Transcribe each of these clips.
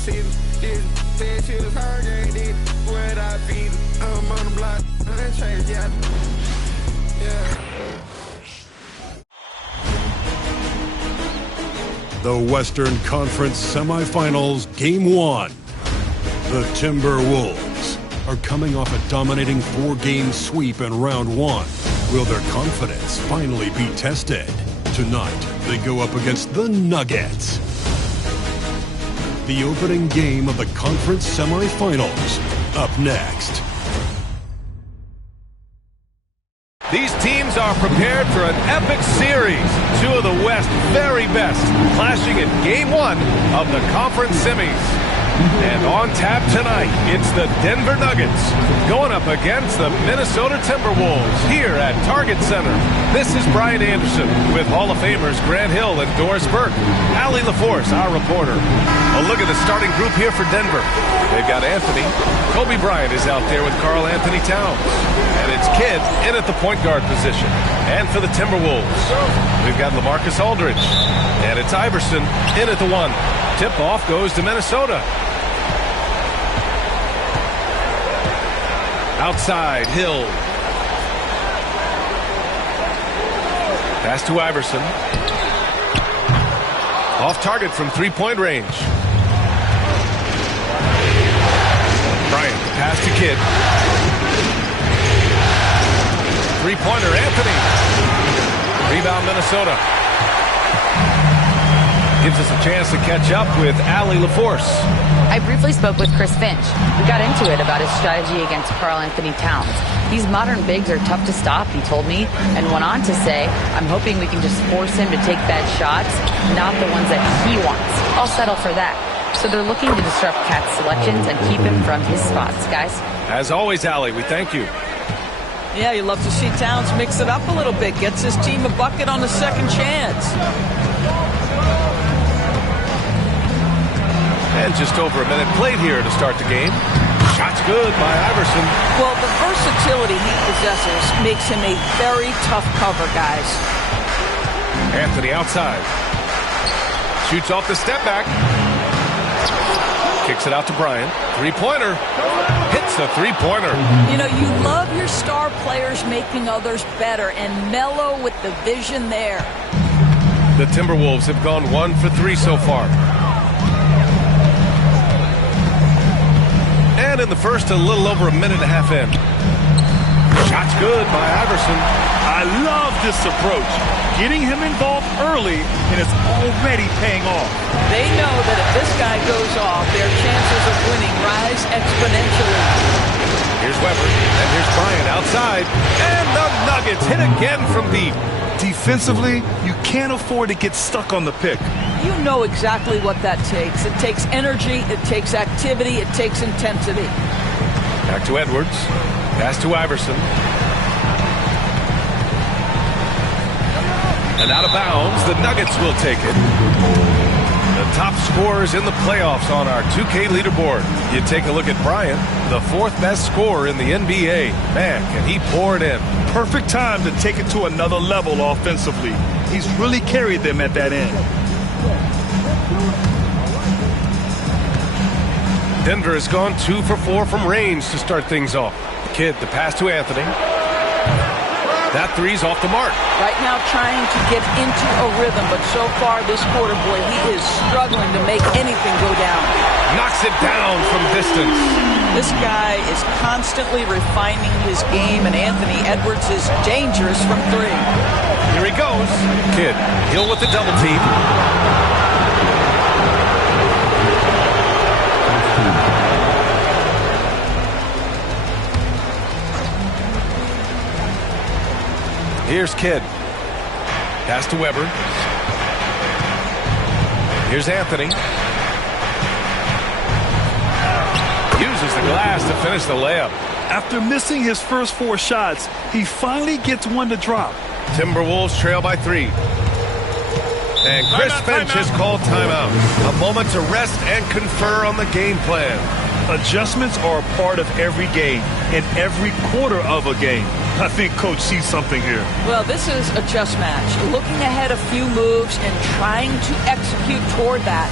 season. This bitch is hurricane, this what I feed. I'm on the block, I'm chase, yeah. The Western Conference Semifinals, Game 1. The Timberwolves are coming off a dominating 4-game sweep in Round 1. Will their confidence finally be tested? Tonight, they go up against the Nuggets. The opening game of the conference semifinals, up next. These teams are prepared for an epic series. Two of the West's very best clashing in Game 1 of the conference semis. And on tap tonight, it's the Denver Nuggets going up against the Minnesota Timberwolves here at Target Center. This is Brian Anderson with Hall of Famers Grant Hill and Doris Burke. Allie LaForce, our reporter. A look at the starting group here for Denver. They've got Anthony. Kobe Bryant is out there with Karl Anthony Towns. And it's Kidd in at the point guard position. And for the Timberwolves, we've got LaMarcus Aldridge. And it's Iverson in at the 1. Tip-off goes to Minnesota. Outside, Hill. Pass to Iverson. Off target from three-point range. Bryant, the pass to Kidd. Three-pointer, Anthony. Rebound, Minnesota. Gives us a chance to catch up with Allie LaForce. I briefly spoke with Chris Finch. We got into it about his strategy against Karl Anthony Towns. These modern bigs are tough to stop, he told me, and went on to say, I'm hoping we can just force him to take bad shots, not the ones that he wants. I'll settle for that. So they're looking to disrupt Cat's selections and keep him from his spots, guys. As always, Allie, we thank you. Yeah, you love to see Towns mix it up a little bit, gets his team a bucket on the second chance. And just over a minute played here to start the game. Shot's good by Iverson. Well, the versatility he possesses makes him a very tough cover, guys. Anthony outside. Shoots off the step back. Kicks it out to Bryant. Three-pointer. Hits the three-pointer. You know, you love your star players making others better, and Melo with the vision there. The Timberwolves have gone 1 for 3 so far. And in the first, a little over a minute and a half in. Shot's good by Iverson. I love this approach. Getting him involved early, and it's already paying off. They know that if this guy goes off, their chances of winning rise exponentially. Here's Weber, and here's Bryant outside. And the Nuggets hit again from deep. Defensively, you can't afford to get stuck on the pick. You know exactly what that takes. It takes energy, it takes activity, it takes intensity. Back to Edwards. Pass to Iverson. And out of bounds, the Nuggets will take it. The top scorers in the playoffs on our 2K leaderboard. You take a look at Bryant, the 4th best scorer in the NBA. Man, can he pour it in. Perfect time to take it to another level offensively. He's really carried them at that end. Denver has gone 2 for 4 from range to start things off. Kidd, the pass to Anthony. That three's off the mark. Right now trying to get into a rhythm, but so far this quarter, boy, he is struggling to make anything go down. Knocks it down from distance. This guy is constantly refining his game, and Anthony Edwards is dangerous from 3. Here he goes. Kidd, Hill with the double team. Here's Kidd. Pass to Weber. Here's Anthony. Uses the glass to finish the layup. After missing his first 4 shots, he finally gets one to drop. Timberwolves trail by 3. And Chris Finch has called timeout. A moment to rest and confer on the game plan. Adjustments are a part of every game and every quarter of a game. I think Coach sees something here. Well, this is a chess match. Looking ahead a few moves and trying to execute toward that.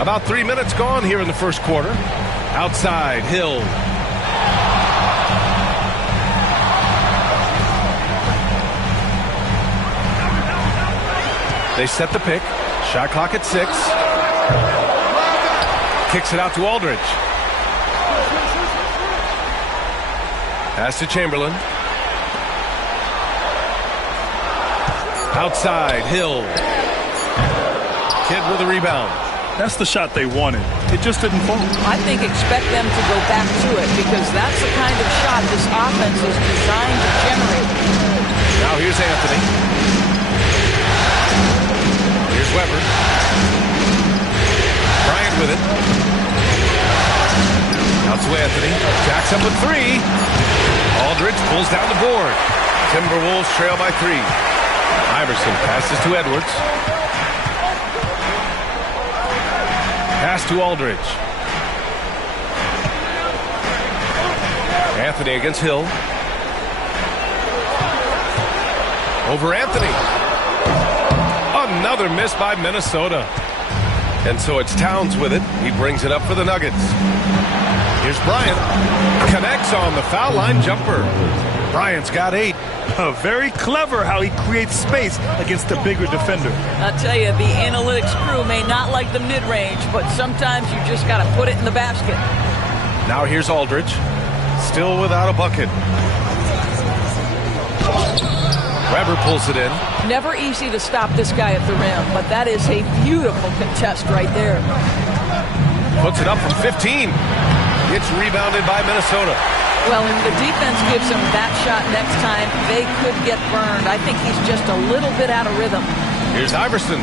About 3 minutes gone here in the first quarter. Outside, Hill. They set the pick. Shot clock at 6. Kicks it out to Aldridge. Pass to Chamberlain. Outside, Hill. Kidd with a rebound. That's the shot they wanted. It just didn't fall. I think expect them to go back to it because that's the kind of shot this offense is designed to generate. Now here's Anthony. Here's Weber. Bryant with it. Out to Anthony. Jacks up with 3. Aldridge pulls down the board. Timberwolves trail by 3. Iverson passes to Edwards. Pass to Aldridge. Anthony against Hill. Over Anthony. Another miss by Minnesota. And so it's Towns with it. He brings it up for the Nuggets. Here's Bryant. Connects on the foul line jumper. Bryant's got 8. Very clever how he creates space against the bigger defender. I'll tell you, the analytics crew may not like the mid-range, but sometimes you just got to put it in the basket. Now here's Aldridge. Still without a bucket. Weber pulls it in. Never easy to stop this guy at the rim, but that is a beautiful contest right there. Puts it up from 15. It's rebounded by Minnesota. Well, if the defense gives him that shot next time, they could get burned. I think he's just a little bit out of rhythm. Here's Iverson.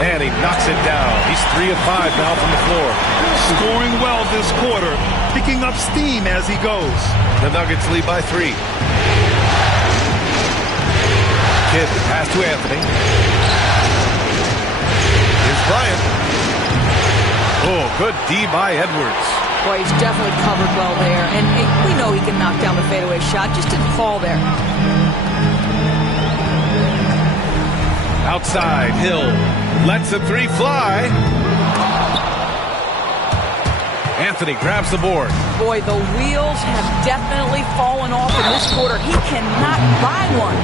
And he knocks it down. He's 3 of 5 now from the floor. Scoring well this quarter, picking up steam as he goes. The Nuggets lead by 3. Kidd, pass to Anthony. Here's Bryant. Oh, good D by Edwards. Boy, he's definitely covered well there. And we know he can knock down the fadeaway shot. Just didn't fall there. Outside, Hill lets the 3 fly. Anthony grabs the board. Boy, the wheels have definitely fallen off in this quarter. He cannot buy one.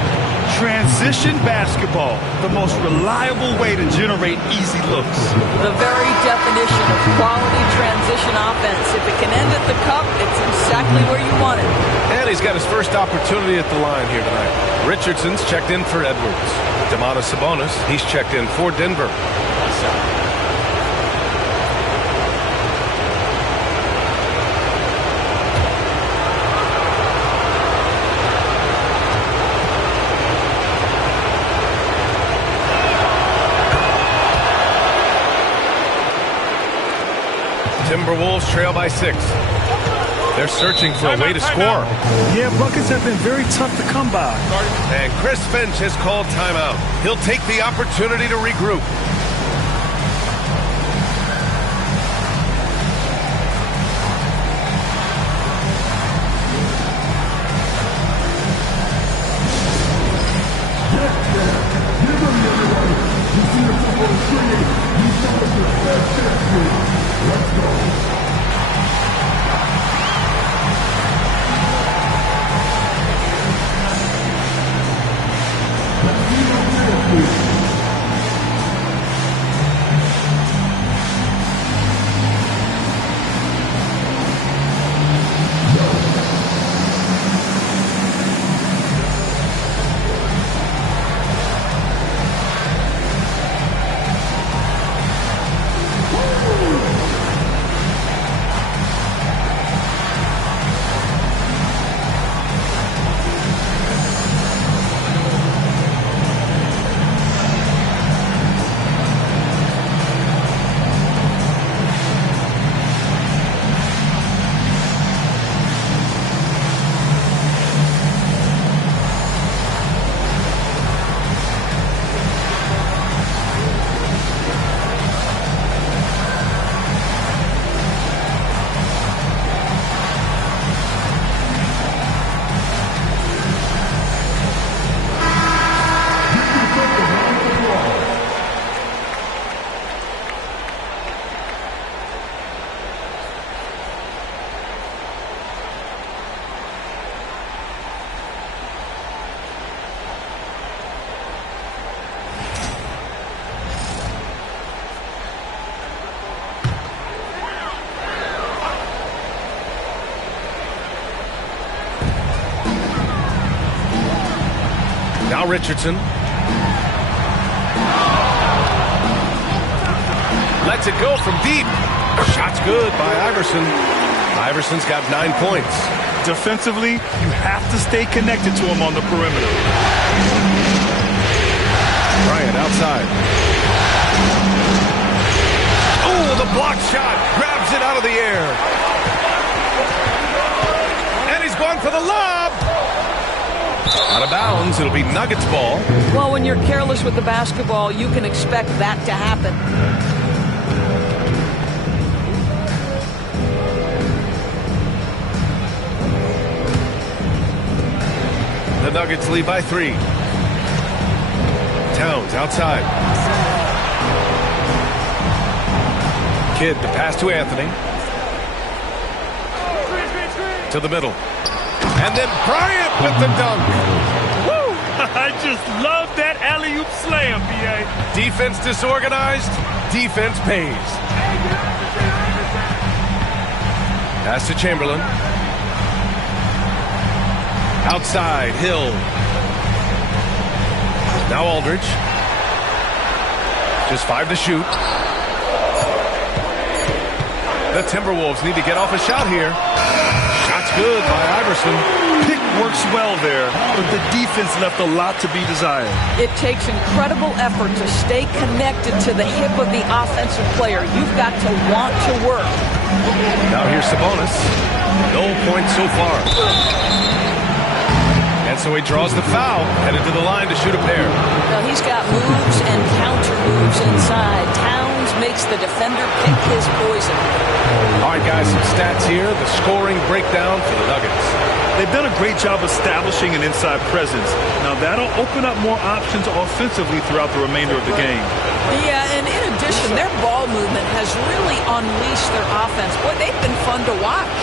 Transition basketball, the most reliable way to generate easy looks. The very definition of quality transition offense. If it can end at the cup, it's exactly where you want it. And he's got his first opportunity at the line here tonight. Richardson's checked in for Edwards. Domantas Sabonis, he's checked in for Denver. Timberwolves trail by 6. They're searching for a way to score. Yeah, buckets have been very tough to come by. And Chris Finch has called timeout. He'll take the opportunity to regroup. Now Richardson. Lets it go from deep. Shot's good by Iverson. Iverson's got 9 points. Defensively, you have to stay connected to him on the perimeter. Bryant outside. Oh, the block shot. Grabs it out of the air. And he's going for the lob. Out of bounds. It'll be Nuggets ball. Well, when you're careless with the basketball, you can expect that to happen. The Nuggets lead by 3. Towns outside. Kidd to pass to Anthony. To the middle. And then Bryant with the dunk. Woo! I just love that alley-oop slam, B.A. Defense disorganized. Defense pays. Pass to Chamberlain. Outside, Hill. Now Aldridge. Just 5 to shoot. The Timberwolves need to get off a shot here. Shot's good by Iverson. Pick works well there, but the defense left a lot to be desired. It takes incredible effort to stay connected to the hip of the offensive player. You've got to want to work. Now here's Sabonis. No points so far. And so he draws the foul, headed to the line to shoot a pair. Now he's got moves and counter moves inside. Towns makes the defender pick his poison. All right, guys, some stats here. The scoring breakdown for the Nuggets. They've done a great job establishing an inside presence. Now that'll open up more options offensively throughout the remainder of the game. Yeah, and in addition, their ball movement has really unleashed their offense. Boy, they've been fun to watch.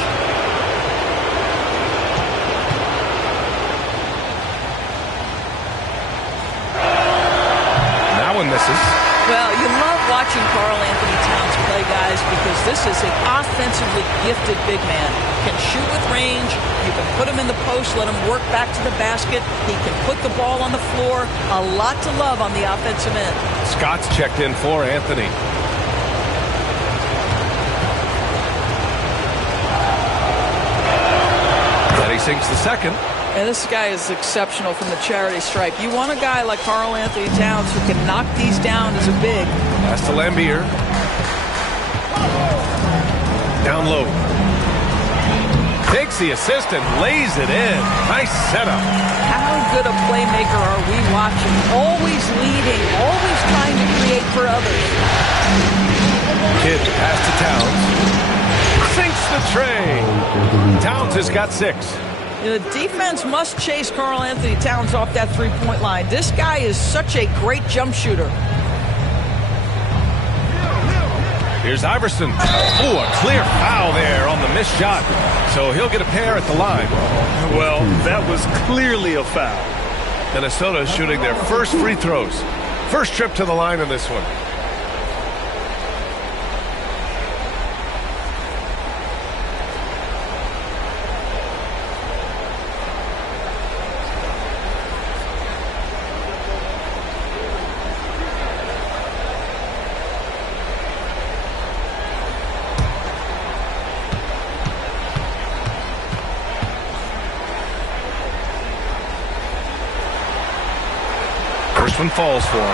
That one misses. Well, you love watching Karl Anthony Towns play, guys, because this is an offensively gifted big man. Can shoot with range. You can put him in the post, let him work back to the basket. He can put the ball on the floor. A lot to love on the offensive end. Scott's checked in for Anthony. Then he sinks the second. And this guy is exceptional from the charity stripe. You want a guy like Karl Anthony Towns who can knock these down as a big. Pass to Lambier. Down low. Takes the assist and lays it in. Nice setup. How good a playmaker are we watching? Always leading, always trying to create for others. Kidd pass to Towns. Sinks the tray. Towns has got 6. The defense must chase Karl Anthony Towns off that three-point line. This guy is such a great jump shooter. Here's Iverson. Oh, a clear foul there on the missed shot. So he'll get a pair at the line. Well, that was clearly a foul. Minnesota shooting their first free throws. First trip to the line in this one. First one falls for him.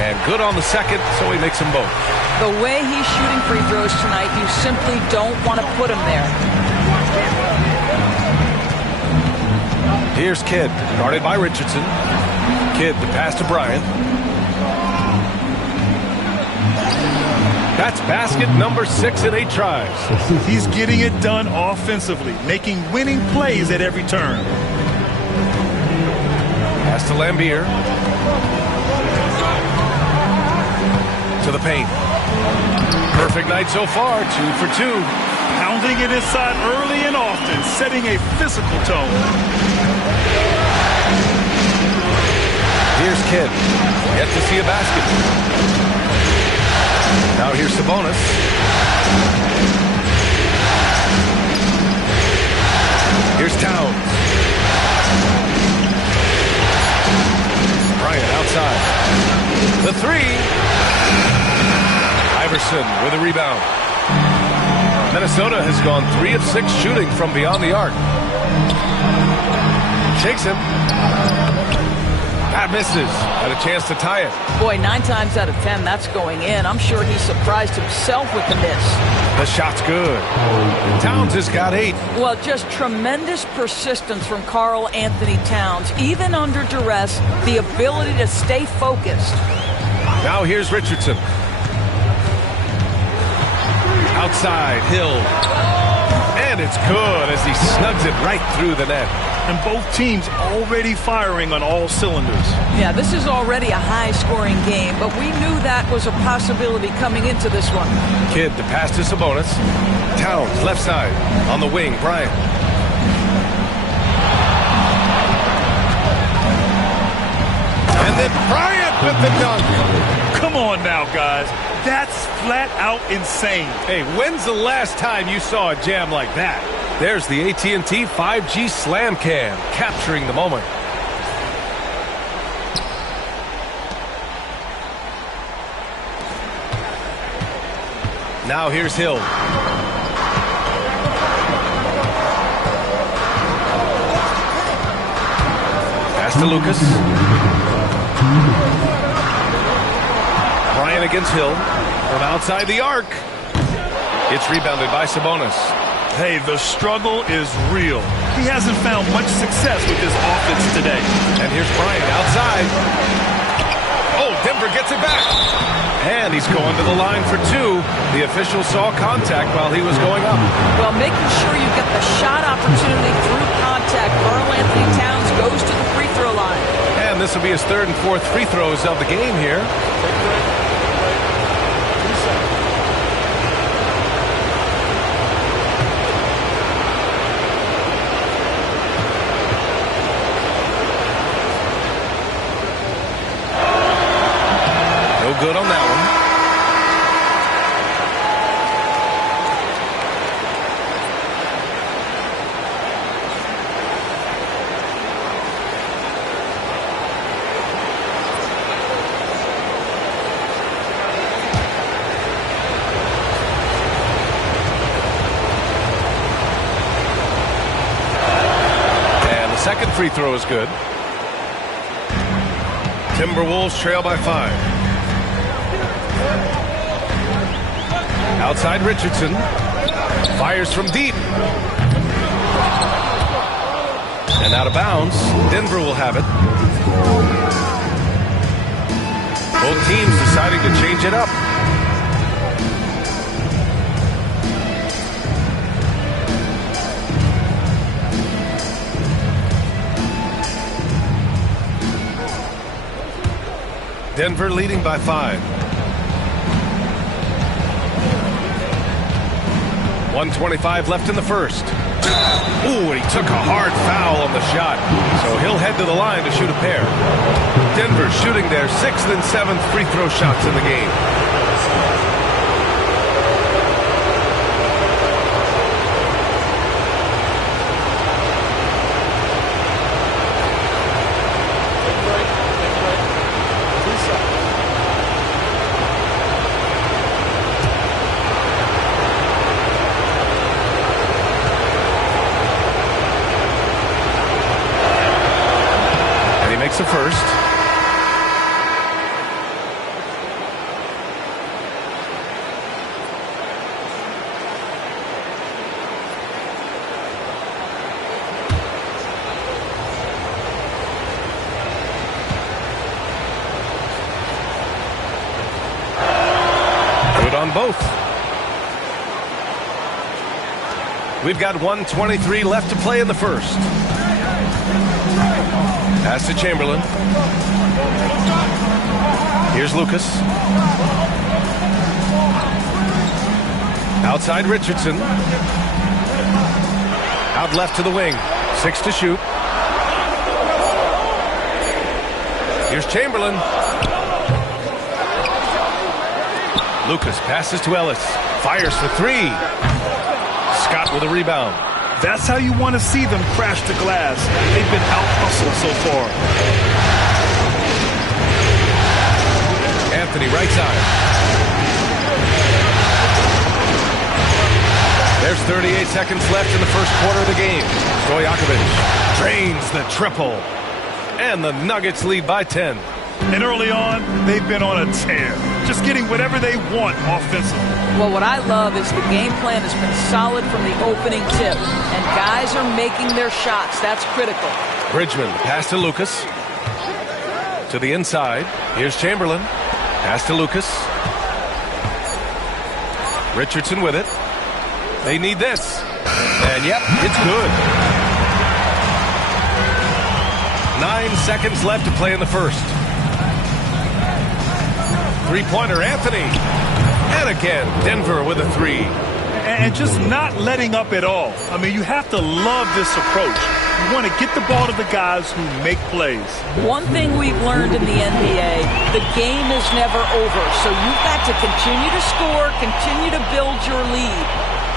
And good on the second, so he makes them both. The way he's shooting free throws tonight, you simply don't want to put him there. Here's Kidd, guarded by Richardson. Kidd, the pass to Bryant. That's basket number 6 in 8 tries. He's getting it done offensively, making winning plays at every turn. Pass to Lambier. To the paint. Perfect night so far, 2 for 2. Pounding it inside early and often, setting a physical tone. Here's Kidd. Yet to see a basket. Now here's Sabonis. Here's Towns. Bryant outside. The 3. Iverson with a rebound. Minnesota has gone 3 of 6 shooting from beyond the arc. Shakes him. That misses. Had a chance to tie it. Boy, 9 times out of 10, that's going in. I'm sure he surprised himself with the miss. The shot's good. Towns has got 8. Well, just tremendous persistence from Karl Anthony Towns. Even under duress, the ability to stay focused. Now here's Richardson. Outside, Hill. And it's good as he snugs it right through the net. And both teams already firing on all cylinders. Yeah, this is already a high-scoring game, but we knew that was a possibility coming into this one. Kidd, the pass to Sabonis. Towns, left side. On the wing, Bryant. And then Bryant with the dunk. Come on now, guys. That's flat out insane. Hey, when's the last time you saw a jam like that? There's the AT&T 5G Slam Cam, capturing the moment. Now here's Hill. Pass to Lucas. Bryant against Hill from outside the arc. It's rebounded by Sabonis. Hey, the struggle is real. He hasn't found much success with his offense today. And here's Bryant outside. Oh, Denver gets it back. And he's going to the line for 2. The official saw contact while he was going up. Well, making sure you get the shot opportunity through contact. Karl Anthony Towns goes to the free throw line. And this will be his 3rd and 4th free throws of the game here. Good on that one. second free throw is good. Timberwolves trail by 5. Outside Richardson. Fires from deep. And out of bounds. Denver will have it. Both teams deciding to change it up. Denver leading by 5. 1:25 left in the first. Ooh, and he took a hard foul on the shot. So he'll head to the line to shoot a pair. Denver shooting their 6th and 7th free throw shots in the game. The first. Good on both. We've got 1:23 left to play in the first. Pass to Chamberlain. Here's Lucas. Outside Richardson. Out left to the wing. 6 to shoot. Here's Chamberlain. Lucas passes to Ellis. Fires for 3. Scott with a rebound. That's how you want to see them crash the glass. They've been out-hustled so far. Anthony right side. There's 38 seconds left in the first quarter of the game. Stojakovic drains the triple. And the Nuggets lead by 10. And early on, they've been on a tear. Just getting whatever they want offensively. Well, what I love is the game plan has been solid from the opening tip. And guys are making their shots. That's critical. Bridgman, pass to Lucas. To the inside. Here's Chamberlain. Pass to Lucas. Richardson with it. They need this. And yep, it's good. 9 seconds left to play in the first. Three-pointer, Anthony. And again, Denver with a 3. And just not letting up at all. I mean, you have to love this approach. You want to get the ball to the guys who make plays. One thing we've learned in the NBA, the game is never over. So you've got to continue to score, continue to build your lead.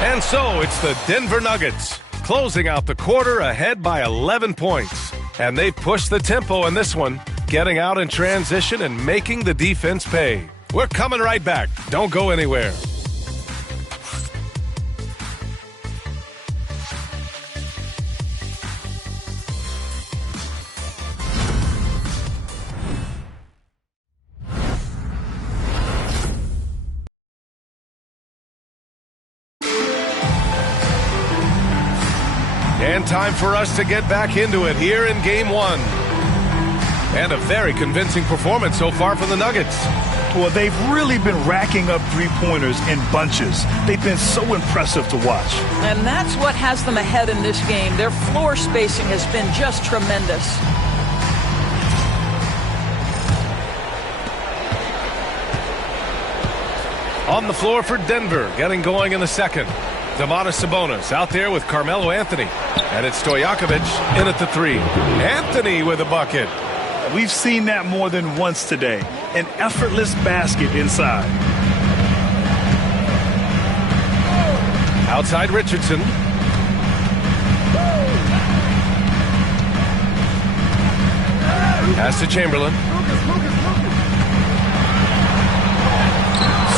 And so it's the Denver Nuggets closing out the quarter ahead by 11 points. And they push the tempo in this one, getting out in transition and making the defense pay. We're coming right back. Don't go anywhere. And time for us to get back into it here in Game 1. And a very convincing performance so far from the Nuggets. Well, they've really been racking up three-pointers in bunches. They've been so impressive to watch. And that's what has them ahead in this game. Their floor spacing has been just tremendous. On the floor for Denver, getting going in the second. Domantas Sabonis out there with Carmelo Anthony. And it's Stojakovic in at the 3. Anthony with a bucket. We've seen that more than once today. An effortless basket inside. Outside Richardson. Pass to Chamberlain.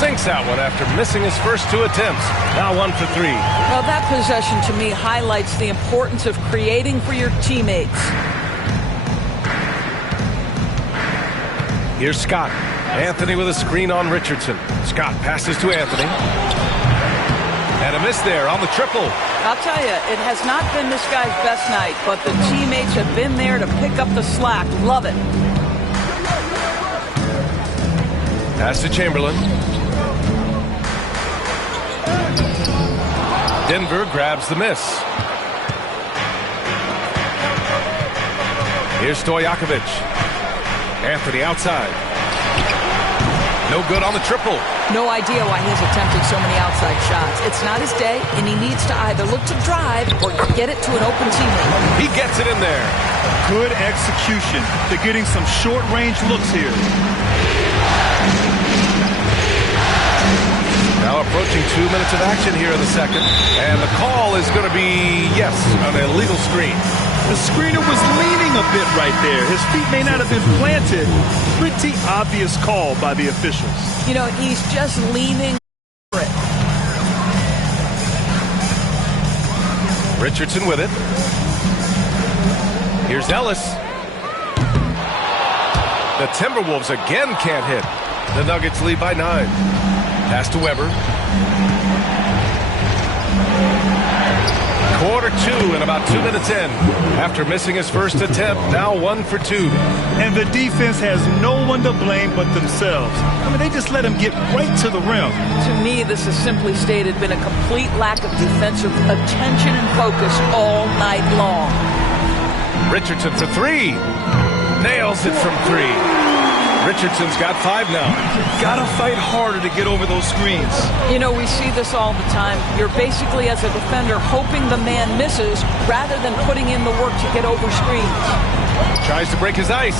sinks that one after missing his first 2 attempts. Now 1 for 3. Well, that possession to me highlights the importance of creating for your teammates. Here's Scott. Anthony with a screen on Richardson. Scott passes to Anthony. And a miss there on the triple. I'll tell you, it has not been this guy's best night, but the teammates have been there to pick up the slack. Love it. Pass to Chamberlain. Denver grabs the miss. Here's Stojakovic. Anthony outside. No good on the triple. No idea why he's attempting so many outside shots. It's not his day, and he needs to either look to drive or get it to an open teammate. He gets it in there. Good execution. They're getting some short-range looks here. Now approaching 2 minutes of action here in the second. And the call is going to be, yes, an illegal screen. The screener was leaning a bit right there. His feet may not have been planted. Pretty obvious call by the officials. You know, he's just leaning for it. Richardson with it. Here's Ellis. The Timberwolves again can't hit. The Nuggets lead by 9. Pass to Weber. Quarter 2 and about 2 minutes in. After missing his first attempt, now 1 for 2. And the defense has no one to blame but themselves. I mean, they just let him get right to the rim. To me, this is simply stated been a complete lack of defensive attention and focus all night long. Richardson for 3. Nails it from 3. Richardson's got 5 now. Gotta fight harder to get over those screens. You know, we see this all the time. You're basically, as a defender, hoping the man misses rather than putting in the work to get over screens. Tries to break his ice.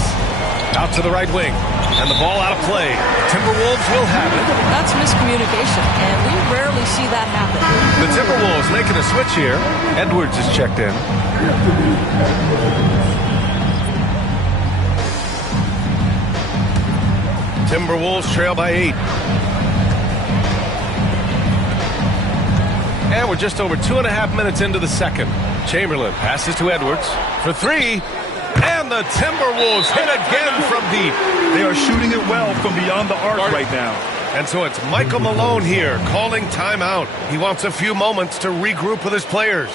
Out to the right wing. And the ball out of play. Timberwolves will have it. That's miscommunication, and we rarely see that happen. The Timberwolves making a switch here. Edwards is checked in. Timberwolves trail by 8. And we're just over 2.5 minutes into the second. Chamberlain passes to Edwards for 3. And the Timberwolves hit again from deep. They are shooting it well from beyond the arc right now. And so it's Michael Malone here calling timeout. He wants a few moments to regroup with his players.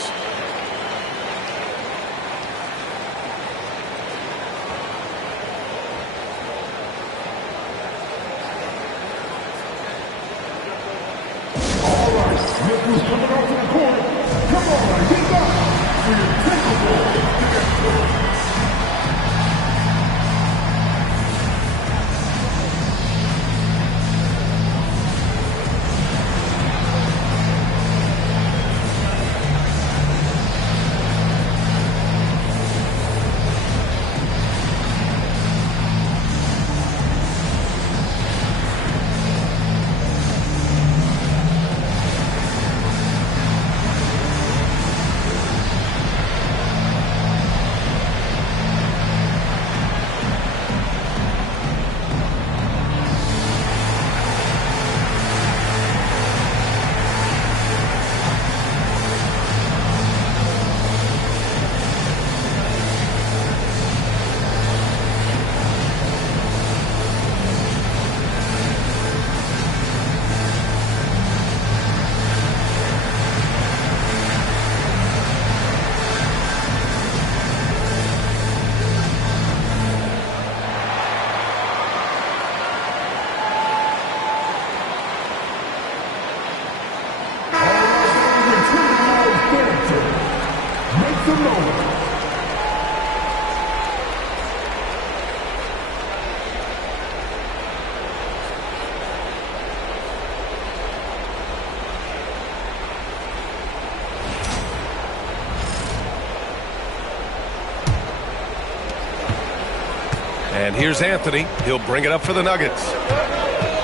And here's Anthony. He'll bring it up for the Nuggets.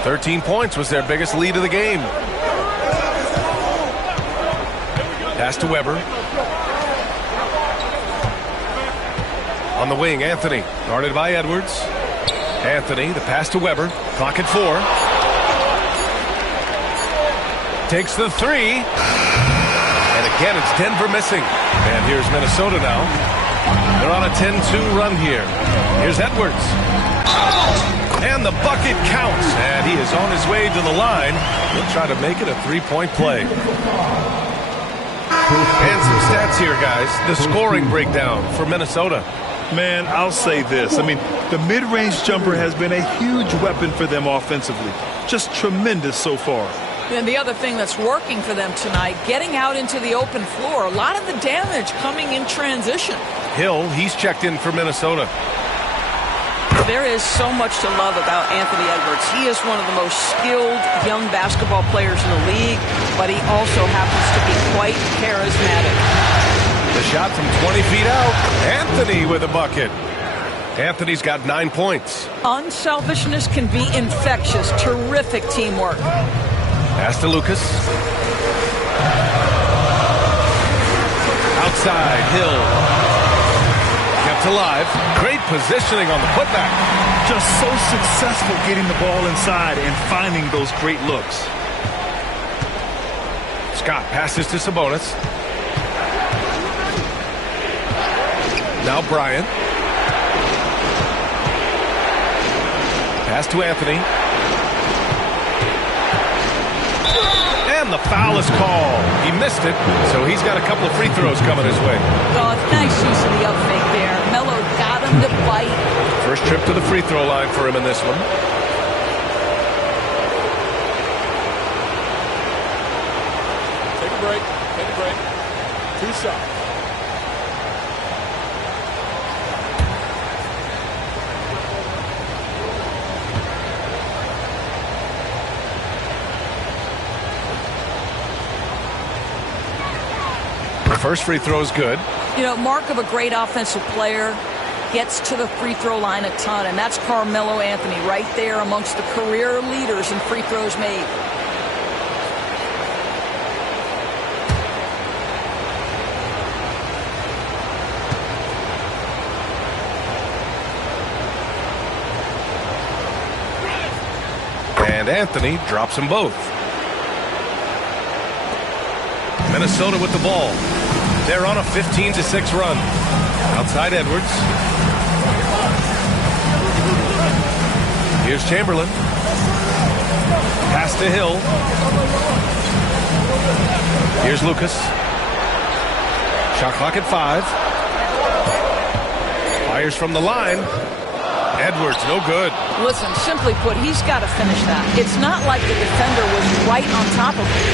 13 points was their biggest lead of the game. Pass to Weber. On the wing, Anthony. Guarded by Edwards. Anthony, the pass to Weber. Clock at 4. Takes the three. And again, it's Denver missing. And here's Minnesota now. They're on a 10-2 run here. Here's Edwards. And the bucket counts. And he is on his way to the line. He'll try to make it a three-point play. And some stats here, guys. The scoring breakdown for Minnesota. Man, I'll say this. I mean, the mid-range jumper has been a huge weapon for them offensively. Just tremendous so far. And the other thing that's working for them tonight, getting out into the open floor. A lot of the damage coming in transition. Hill, he's checked in for Minnesota. There is so much to love about Anthony Edwards. He is one of the most skilled young basketball players in the league, but he also happens to be quite charismatic. The shot from 20 feet out. Anthony with a bucket. Anthony's got 9 points. Unselfishness can be infectious. Terrific teamwork. Pass to Lucas. Outside, Hill. Kept alive. Great positioning on the putback. Just so successful getting the ball inside and finding those great looks. Scott passes to Sabonis. Now Bryant. Pass to Anthony. And the foul is called. He missed it, so he's got a couple of free throws coming his way. Oh, nice use of the up fake there. Melo got him to bite. First trip to the free throw line for him in this one. Take a break. Take a break. 2 shots. First free throw is good. You know, mark of a great offensive player, gets to the free throw line a ton, and that's Carmelo Anthony right there amongst the career leaders in free throws made. And Anthony drops them both. Minnesota with the ball. They're on a 15-6 run. Outside Edwards. Here's Chamberlain. Pass to Hill. Here's Lucas. Shot clock at 5. Fires from the line. Edwards, no good. Listen, simply put, he's got to finish that. It's not like the defender was right on top of him.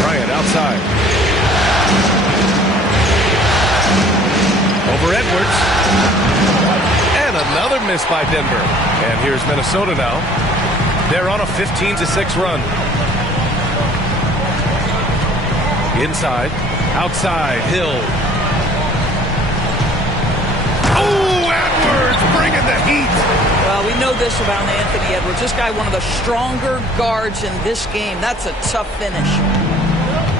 Bryant outside. Over Edwards. And another miss by Denver. And here's Minnesota now. They're on a 15-6 run. Inside. Outside. Hill. Oh, Edwards bringing the heat. Well, we know this about Anthony Edwards. This guy, one of the stronger guards in this game. That's a tough finish.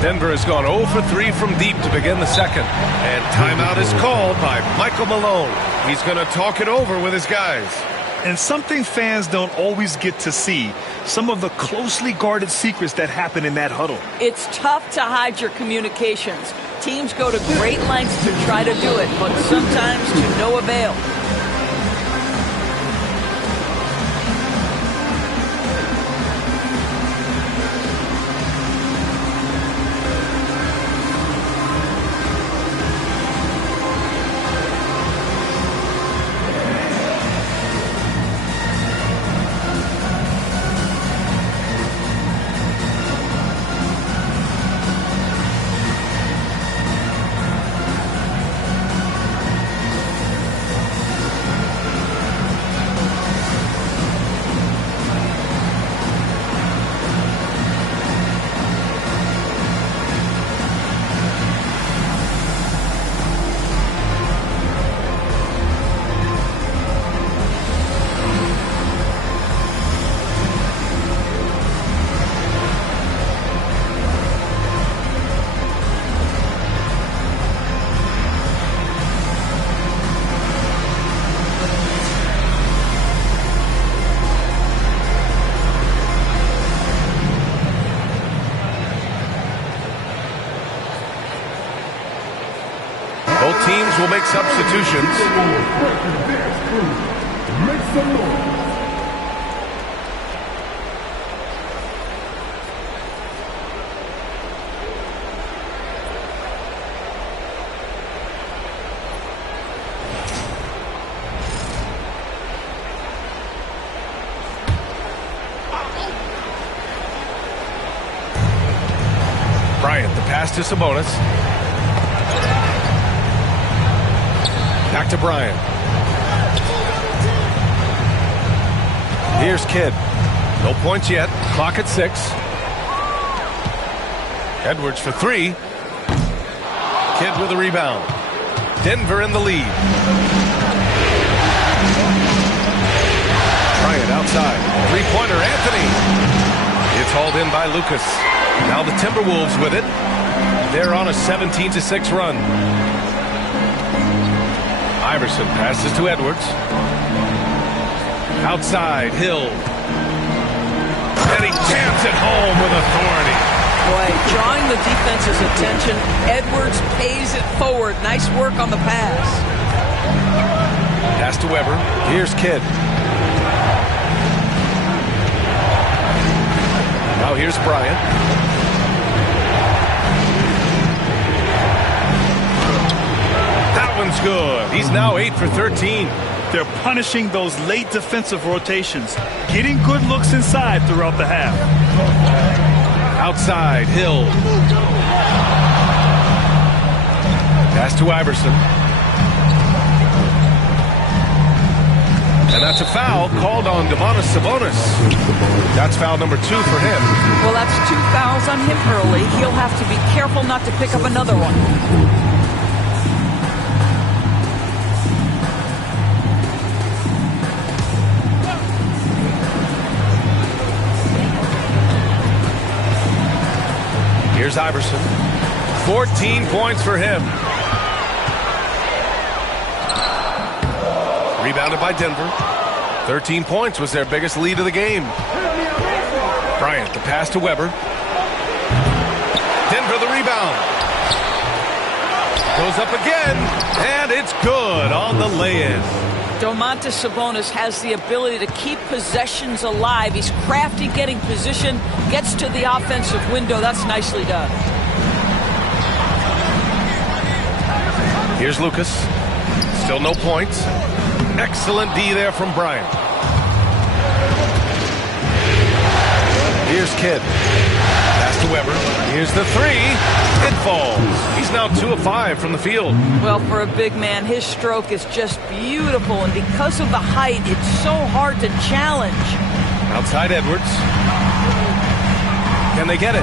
Denver has gone 0 for 3 from deep to begin the second. And timeout is called by Michael Malone. He's going to talk it over with his guys. And something fans don't always get to see, some of the closely guarded secrets that happen in that huddle. It's tough to hide your communications. Teams go to great lengths to try to do it, but sometimes to no avail. teams will make substitutions. Make some noise. Bryant, the pass to Sabonis. Back to Bryant. Here's Kidd. No points yet. Clock at 6. Edwards for 3. Kidd with a rebound. Denver in the lead. Bryant outside. Three-pointer, Anthony. It's hauled in by Lucas. Now the Timberwolves with it. They're on a 17-6 run. Iverson passes to Edwards. Outside, Hill. And he jams it home with authority. Boy, drawing the defense's attention. Edwards pays it forward. Nice work on the pass. Pass to Weber. Here's Kidd. Now here's Bryant. That one's good. He's now 8 for 13. They're punishing those late defensive rotations, getting good looks inside throughout the half. Outside, Hill. Pass to Iverson. And that's a foul called on Domantas Sabonis. That's foul number 2 for him. Well, that's 2 fouls on him early. He'll have to be careful not to pick up another one. Here's Iverson. 14 points for him. Rebounded by Denver. 13 points was their biggest lead of the game. Bryant, the pass to Weber. Denver, the rebound. Goes up again, and it's good on the lay-in. Domantas Sabonis has the ability to keep possessions alive. He's crafty getting position, gets to the offensive window. That's nicely done. Here's Lucas. Still no points. Excellent D there from Bryant. Here's Kidd. Pass to Weber. Here's the 3. It falls. He's now 2 of 5 from the field. Well, for a big man, his stroke is just beautiful, and because of the height, it's so hard to challenge. Outside Edwards. Can they get it?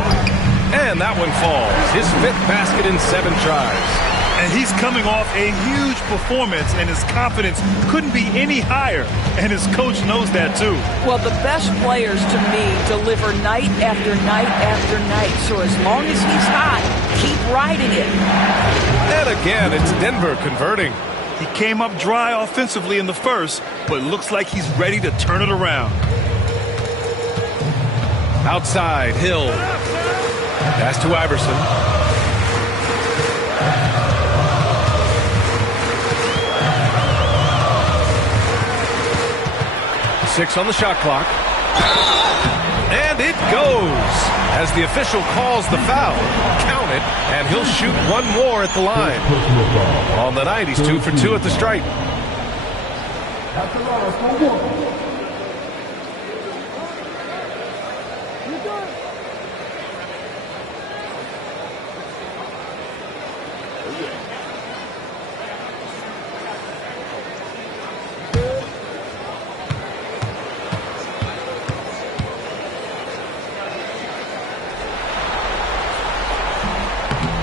And that one falls. His 5th basket in 7 tries. And he's coming off a huge performance, and his confidence couldn't be any higher. And his coach knows that, too. Well, the best players, to me, deliver night after night after night. So as long as he's hot, keep riding it. And again, it's Denver converting. He came up dry offensively in the first, but looks like he's ready to turn it around. Outside, Hill. Pass to Iverson. 6 on the shot clock. And it goes. As the official calls the foul, count it, and he'll shoot one more at the line. On the night, he's 2 for 2 at the stripe.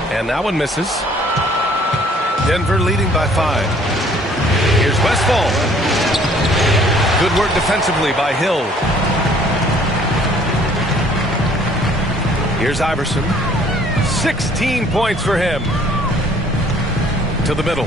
And that one misses. Denver leading by 5. Here's Westfall. Good work defensively by Hill. Here's Iverson. 16 points for him. To the middle.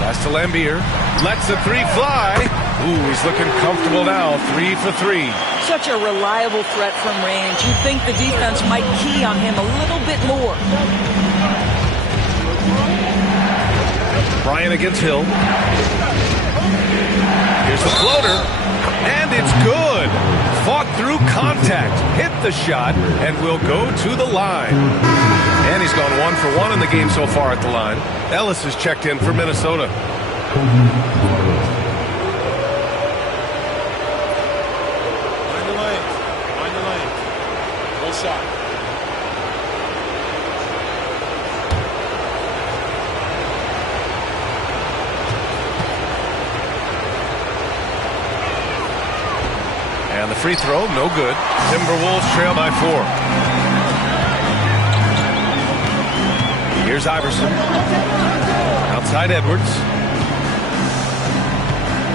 Pass to Lambier. Lets the 3 fly. Ooh, he's looking comfortable now. 3 for 3. Such a reliable threat from range. You'd think the defense might key on him a little bit more. Bryant against Hill. Here's the floater, and it's good. Fought through contact, hit the shot, and will go to the line. And he's gone 1 for 1 in the game so far at the line. Ellis is checked in for Minnesota. Mind the lane. Mind the lane. Full shot. And the free throw, no good. Timberwolves trail by 4. Here's Iverson. Outside Edwards.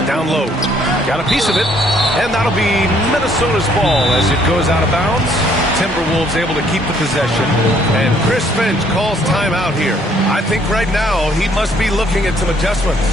Down low. Got a piece of it. And that'll be Minnesota's ball as it goes out of bounds. Timberwolves able to keep the possession. And Chris Finch calls timeout here. I think right now he must be looking at some adjustments.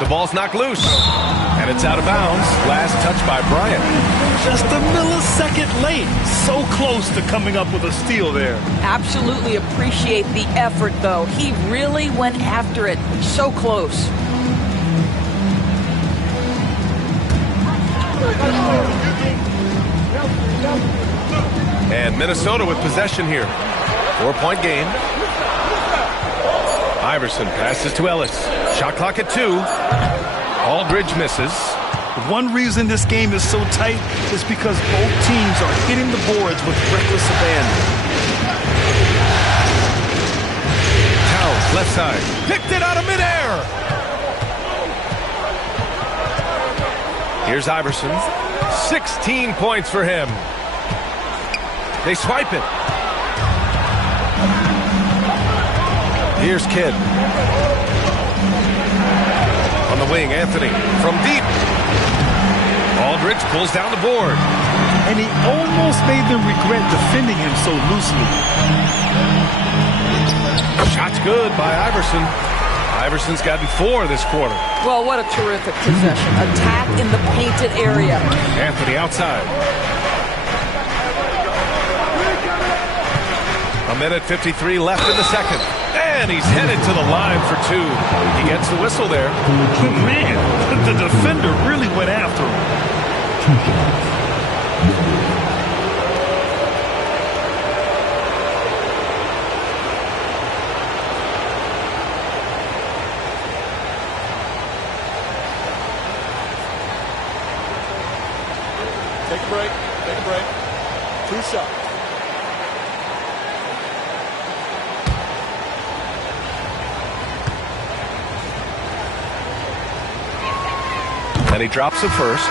The ball's knocked loose, and it's out of bounds. Last touch by Bryant. Just a millisecond late. So close to coming up with a steal there. Absolutely appreciate the effort, though. He really went after it. So close. And Minnesota with possession here. 4-point game. Iverson passes to Ellis. Shot clock at 2. Aldridge misses. One reason this game is so tight is because both teams are hitting the boards with reckless abandon. Towns left side. Picked it out of midair. Here's Iverson. 16 points for him. They swipe it. Here's Kidd. On the wing, Anthony. From deep. Aldridge pulls down the board. And he almost made them regret defending him so loosely. Shot's good by Iverson. Iverson's gotten 4 this quarter. Well, what a terrific possession. Attack in the painted area. Anthony outside. A minute 53 left in the second. And he's headed to the line for 2. He gets the whistle there. Man, the defender really went after him. Take a break. Take a break. 2 shots. And he drops it first.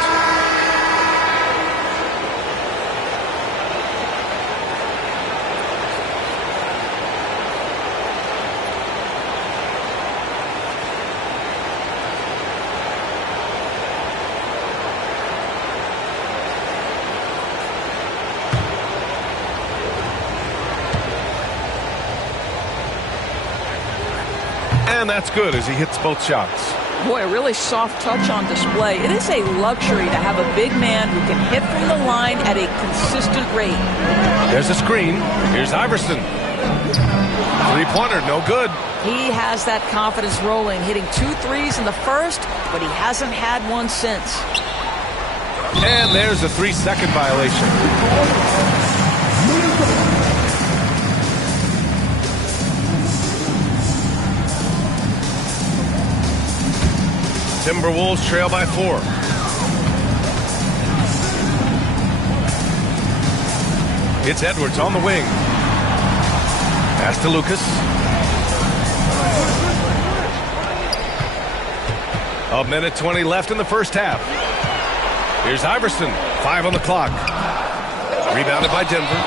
And that's good as he hits both shots. Boy, a really soft touch on display. It is a luxury to have a big man who can hit from the line at a consistent rate. There's a screen. Here's Iverson. Three-pointer, no good. He has that confidence rolling, hitting 2 threes in the first, but he hasn't had one since. And there's a 3-second violation. Timberwolves trail by 4. It's Edwards on the wing. Pass to Lucas. A minute 20 left in the first half. Here's Iverson. 5 on the clock. Rebounded by Denver.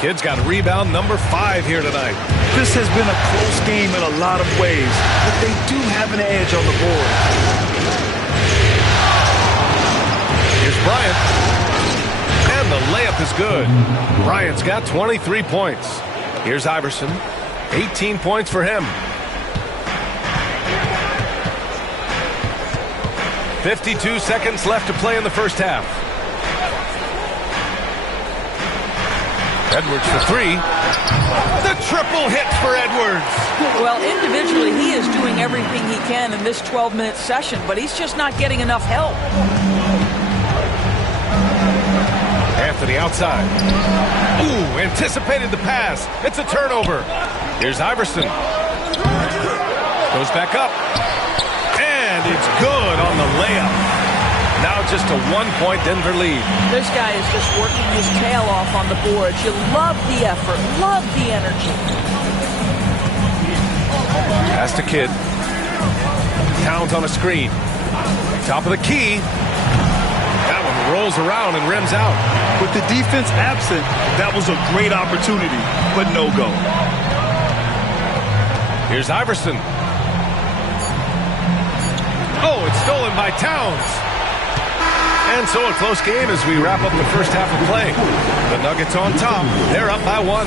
Kids got rebound number 5 here tonight. This has been a close game in a lot of ways, but they do have an edge on the board. Here's Bryant. And the layup is good. Bryant's got 23 points. Here's Iverson. 18 points for him. 52 seconds left to play in the first half. Edwards for 3. The triple hit for Edwards. Well, individually, he is doing everything he can in this 12-minute session, but he's just not getting enough help. Anthony outside. Ooh, anticipated the pass. It's a turnover. Here's Iverson. Goes back up. And it's good on the layup. Now just a 1-point Denver lead. This guy is just working his tail off on the boards. You love the effort, love the energy. Pass to Kidd. Towns on a screen. Top of the key. That one rolls around and rims out. With the defense absent, that was a great opportunity, but no go. Here's Iverson. Oh, it's stolen by Towns. And so a close game as we wrap up the first half of play. The Nuggets on top. They're up by 1. All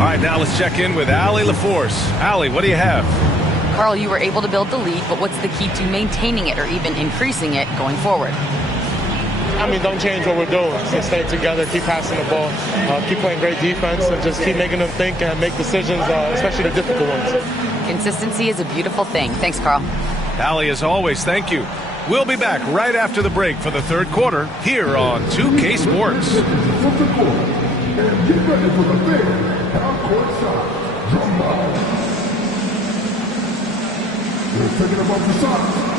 right, now let's check in with Allie LaForce. Allie, what do you have? Carl, you were able to build the lead, but what's the key to maintaining it or even increasing it going forward? I mean, don't change what we're doing. Just stay together, keep passing the ball, keep playing great defense, and just keep making them think and make decisions, especially the difficult ones. Consistency is a beautiful thing. Thanks, Carl. Allie, as always, thank you. We'll be back right after the break for the third quarter here on 2K Sports. Get ready for the big half-court shot. Drum ball. They're taking above the shots.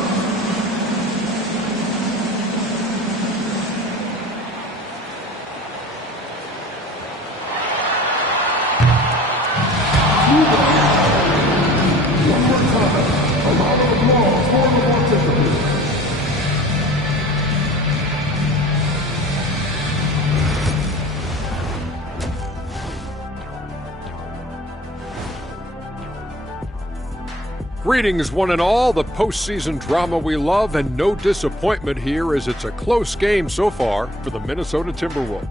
Greetings, one and all. The postseason drama we love, and no disappointment here as it's a close game so far for the Minnesota Timberwolves.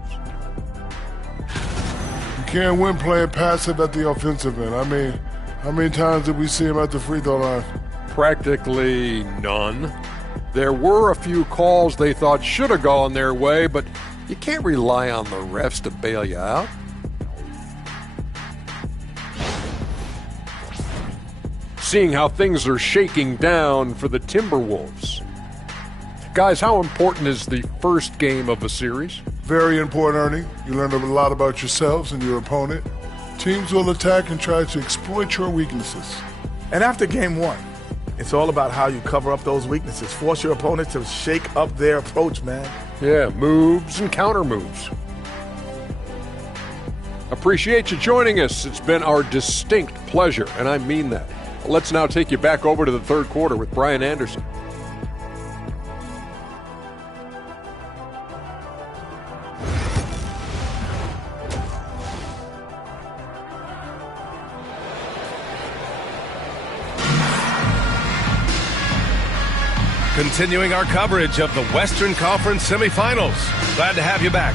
You can't win playing passive at the offensive end. I mean, how many times did we see him at the free throw line? Practically none. There were a few calls they thought should have gone their way, but you can't rely on the refs to bail you out. Seeing how things are shaking down for the Timberwolves. Guys, how important is the first game of a series? Very important, Ernie. You learn a lot about yourselves and your opponent. Teams will attack and try to exploit your weaknesses. And after game 1, it's all about how you cover up those weaknesses. Force your opponent to shake up their approach, man. Yeah, moves and counter moves. Appreciate you joining us. It's been our distinct pleasure, and I mean that. Let's now take you back over to the third quarter with Brian Anderson. Continuing our coverage of the Western Conference semifinals. Glad to have you back.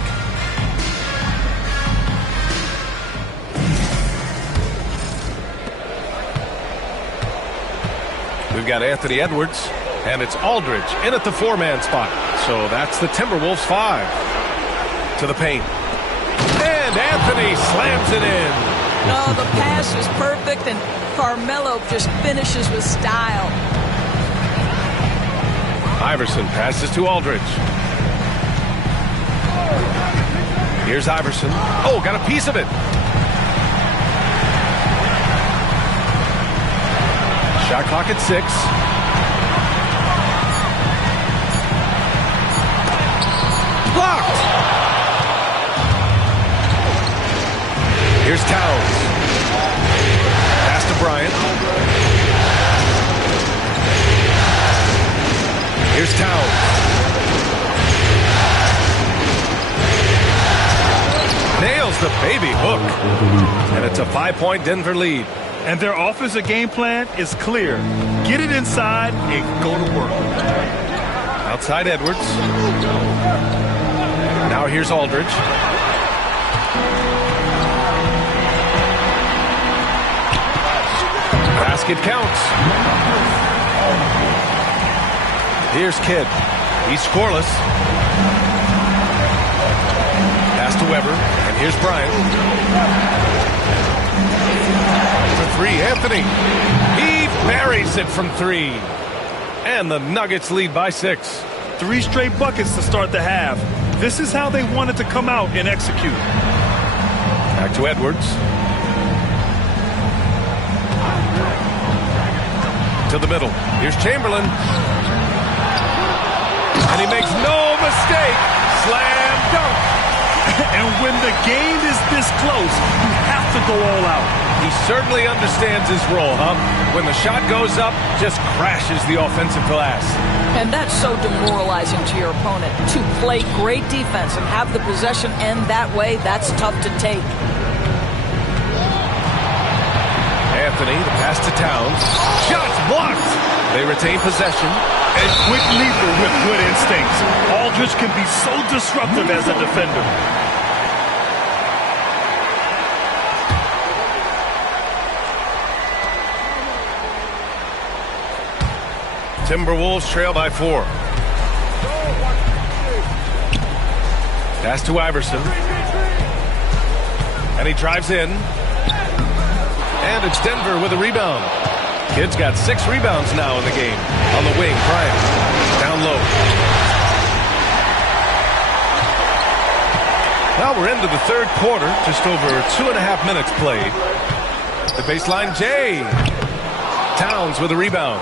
got Anthony Edwards, and it's Aldridge in at the 4-man spot. So that's the Timberwolves 5. To the paint. And Anthony slams it in. Oh, the pass is perfect, and Carmelo just finishes with style. Iverson passes to Aldridge. Here's Iverson. Oh, got a piece of it. Shot clock at 6. Blocked. Here's Towns. Pass to Bryant. Here's Towns. Nails the baby hook. And it's a 5-point Denver lead. And their offensive game plan is clear. Get it inside and go to work. Outside Edwards. Now here's Aldridge. Basket counts. Here's Kidd. He's scoreless. Pass to Weber. And here's Bryant. For 3, Anthony. He buries it from 3. And the Nuggets lead by 6. 3 straight buckets to start the half. This is how they wanted to come out and execute. Back to Edwards. To the middle. Here's Chamberlain. And he makes no mistake. Slam dunk. And when the game is this close, you have to go all out. He certainly understands his role, huh? When the shot goes up, just crashes the offensive glass. And that's so demoralizing to your opponent. To play great defense and have the possession end that way, that's tough to take. Anthony, the pass to Towns. Shots blocked. They retain possession. A quick leaper with good instincts. Aldridge can be so disruptive as a defender. Timberwolves trail by 4. Pass to Iverson. And he drives in. And it's Denver with a rebound. Kidd's got 6 rebounds now in the game. On the wing, Bryant. Down low. Well, we're into the third quarter. Just over 2.5 minutes played. The baseline, Jay. Towns with a rebound.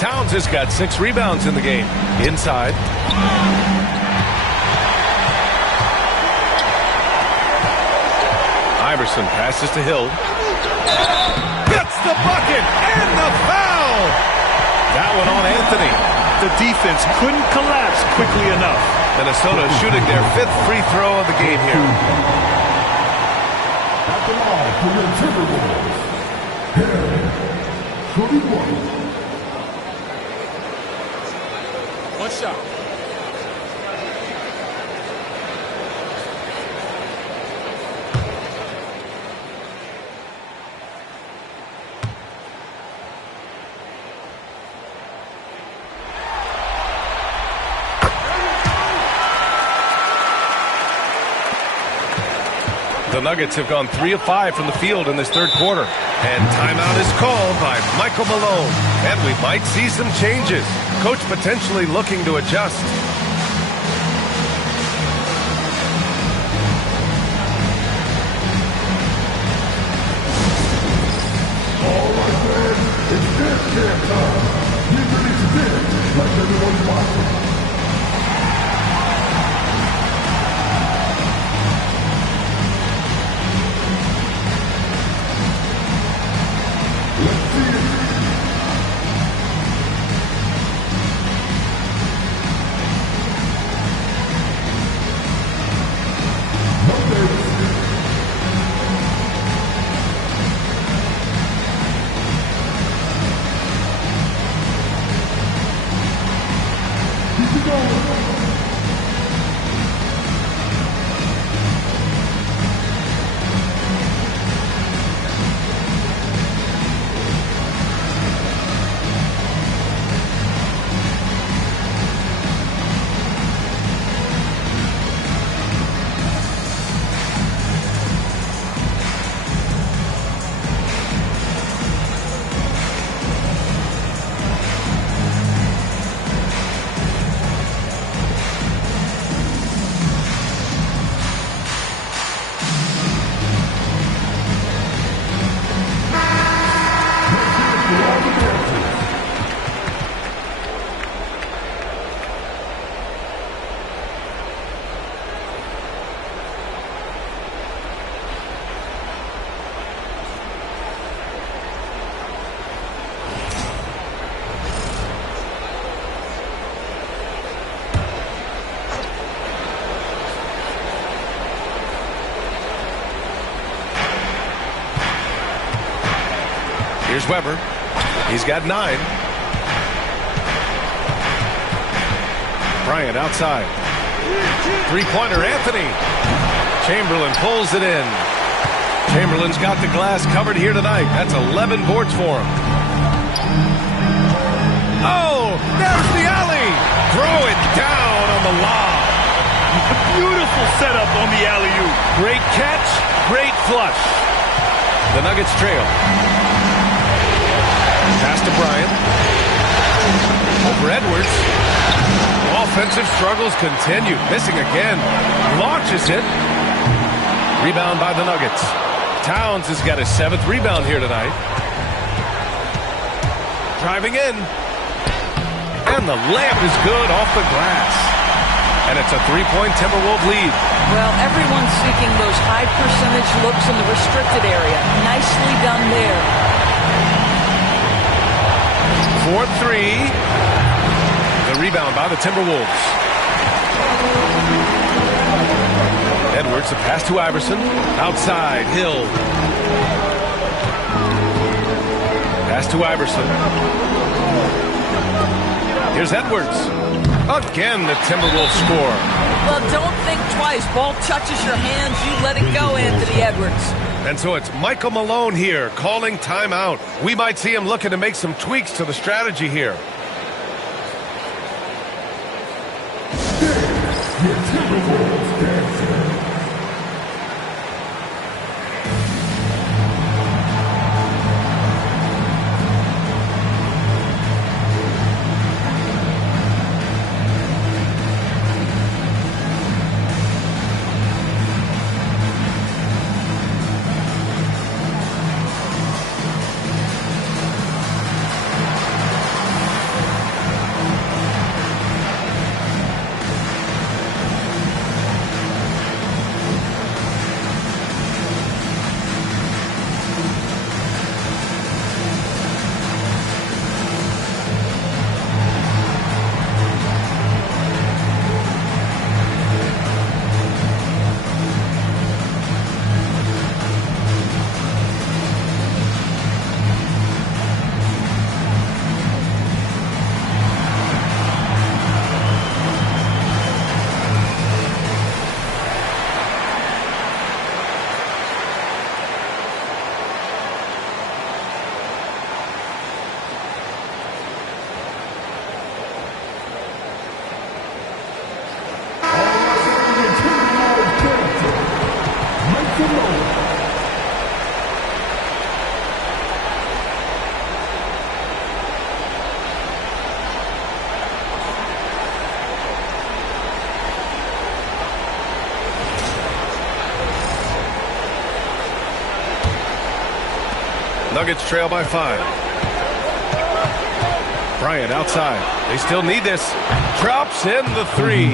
Towns has got 6 rebounds in the game. Inside. Iverson passes to Hill. Gets the bucket and the foul. That one on Anthony. The defense couldn't collapse quickly enough. Minnesota shooting their 5th free throw of the game here. At the line for your Timberwolves, Harry, 31. One shot. The Nuggets have gone 3 of 5 from the field in this third quarter. And timeout is called by Michael Malone. And we might see some changes. Coach potentially looking to adjust. All right, man, it's dance camp time. Get ready to dance like everyone's watching. Here's Weber. He's got 9. Bryant outside. Three-pointer, Anthony. Chamberlain pulls it in. Chamberlain's got the glass covered here tonight. That's 11 boards for him. Oh, there's the alley. Throw it down on the lob. Beautiful setup on the alley-oop. Great catch, great flush. The Nuggets trail. Pass to Bryant. Over Edwards. Offensive struggles continue. Missing again. Launches it. Rebound by the Nuggets. Towns has got his 7th rebound here tonight. Driving in. And the layup is good off the glass. And it's a 3-point Timberwolves lead. Well, everyone's seeking those high percentage looks in the restricted area. Nicely done there. 4-3. The rebound by the Timberwolves. Edwards, the pass to Iverson. Outside, Hill. Pass to Iverson. Here's Edwards. Again, the Timberwolves score. Well, don't think twice. Ball touches your hands, you let it go, Anthony Edwards. And so it's Michael Malone here calling timeout. We might see him looking to make some tweaks to the strategy here. Nuggets trail by 5. Bryant outside. They still need this. Drops in the 3.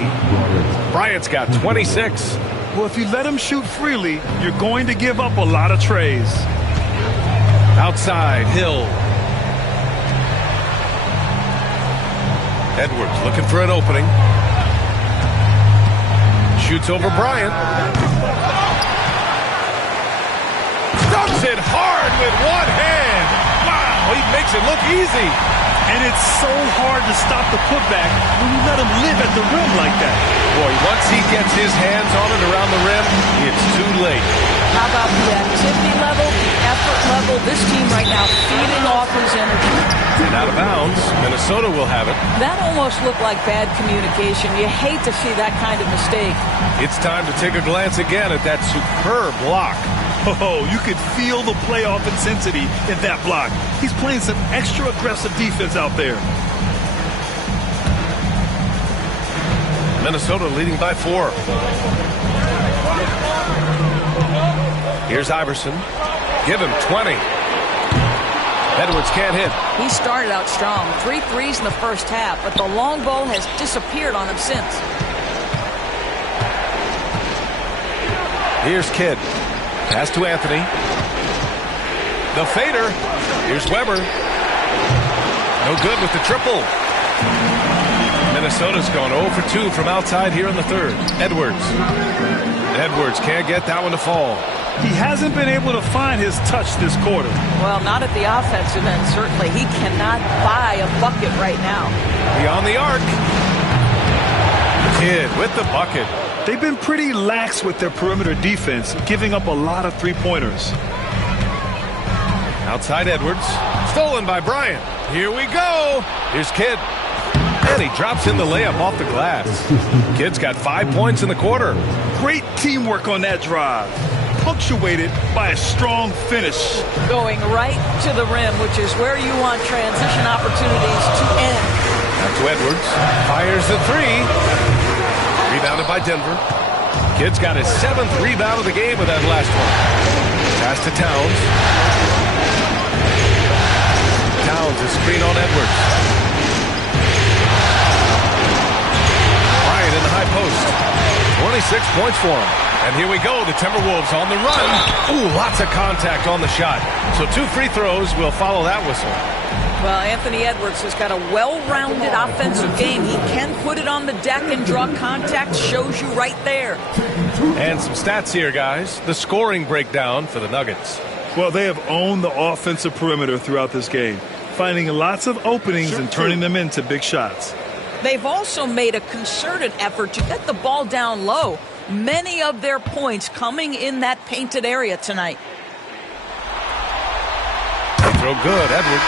Bryant's got 26. Well, if you let him shoot freely, you're going to give up a lot of trays. Outside, Hill. Edwards looking for an opening. Shoots over Bryant. Dunks it hard with one hand. Wow, he makes it look easy. And it's so hard to stop the putback when you let him live at the rim like that. Boy, once he gets his hands on it around the rim, it's too late. How about the activity level, the effort level? This team right now feeding off his energy. And out of bounds, Minnesota will have it. That almost looked like bad communication. You hate to see that kind of mistake. It's time to take a glance again at that superb block. Oh, you could feel the playoff intensity in that block. He's playing some extra aggressive defense out there. Minnesota leading by 4. Here's Iverson. Give him 20. Edwards can't hit. He started out strong. 3 threes in the first half, but the long ball has disappeared on him since. Here's Kidd. Pass to Anthony. The fader. Here's Weber. No good with the triple. Minnesota's gone 0 for 2 from outside here in the third. Edwards. Edwards can't get that one to fall. He hasn't been able to find his touch this quarter. Well, not at the offensive end, certainly. He cannot buy a bucket right now. Beyond the arc. Kidd with the bucket. They've been pretty lax with their perimeter defense, giving up a lot of three-pointers. Outside Edwards. Stolen by Bryant. Here we go. Here's Kidd. And he drops in the layup off the glass. Kidd's got 5 points in the quarter. Great teamwork on that drive, punctuated by a strong finish. Going right to the rim, which is where you want transition opportunities to end. Back to Edwards. Fires the three. Rebounded by Denver. Kidd's got his 7th rebound of the game with that last one. Pass to Towns. Towns is screen on Edwards. Bryant in the high post. 26 points for him. And here we go, the Timberwolves on the run. Ooh, lots of contact on the shot. So 2 free throws will follow that whistle. Well, Anthony Edwards has got a well-rounded offensive game. He can put it on the deck and draw contact. Shows you right there. And some stats here, guys. The scoring breakdown for the Nuggets. Well, they have owned the offensive perimeter throughout this game, finding lots of openings and turning them into big shots. They've also made a concerted effort to get the ball down low. Many of their points coming in that painted area tonight. They throw good, Edwards.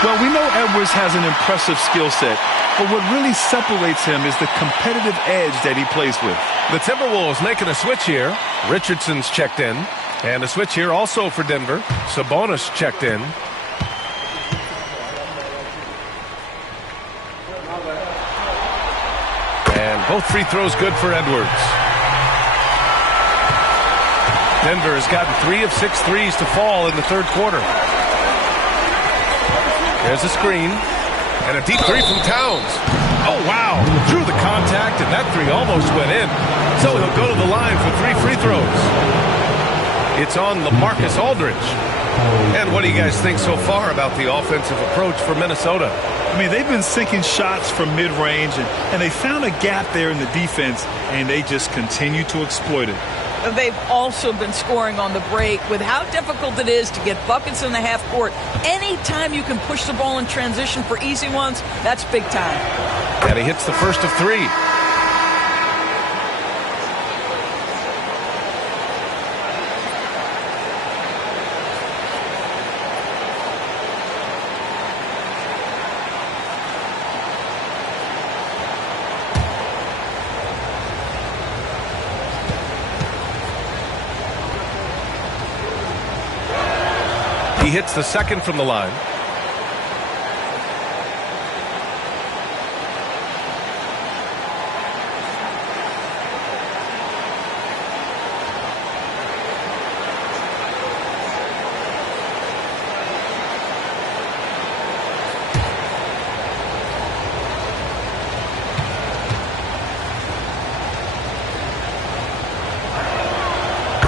Well, we know Edwards has an impressive skill set, but what really separates him is the competitive edge that he plays with. The Timberwolves making a switch here. Richardson's checked in. And a switch here also for Denver. Sabonis checked in. And both free throws good for Edwards. Denver has gotten 3 of 6 threes to fall in the third quarter. There's a screen. And a deep three from Towns. Oh, wow. Through the contact, and that three almost went in. So he'll go to the line for 3 free throws. It's on LaMarcus Aldridge. And what do you guys think so far about the offensive approach for Minnesota? I mean, they've been sinking shots from mid-range, and they found a gap there in the defense, and they just continue to exploit it. They've also been scoring on the break. With how difficult it is to get buckets in the half court, anytime you can push the ball in transition for easy ones, that's big time. And he hits the first of 3. He hits the second from the line.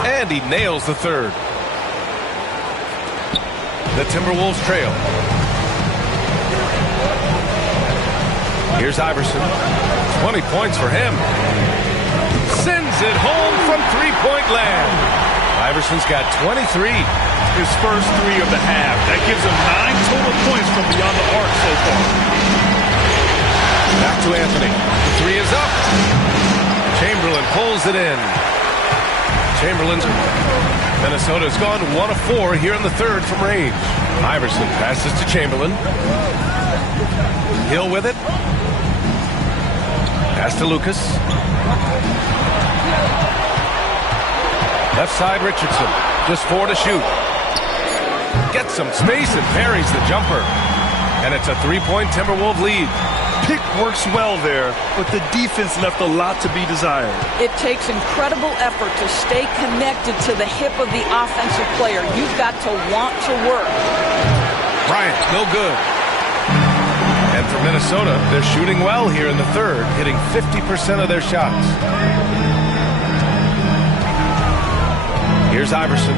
And he nails the third. The Timberwolves trail. Here's Iverson. 20 points for him. Sends it home from three-point land. Iverson's got 23. His first 3 of the half. That gives him 9 total points from beyond the arc so far. Back to Anthony. The 3 is up. Chamberlain pulls it in. Chamberlain's... Minnesota's gone 1 of 4 here in the third from range. Iverson passes to Chamberlain. Hill with it. Pass to Lucas. Left side Richardson. Just 4 to shoot. Gets some space and parries the jumper. And it's a 3-point Timberwolves lead. Pick works well there, but the defense left a lot to be desired. It takes incredible effort to stay connected to the hip of the offensive player. You've got to want to work. Bryant, no good. And for Minnesota, they're shooting well here in the third, hitting 50% of their shots. Here's Iverson.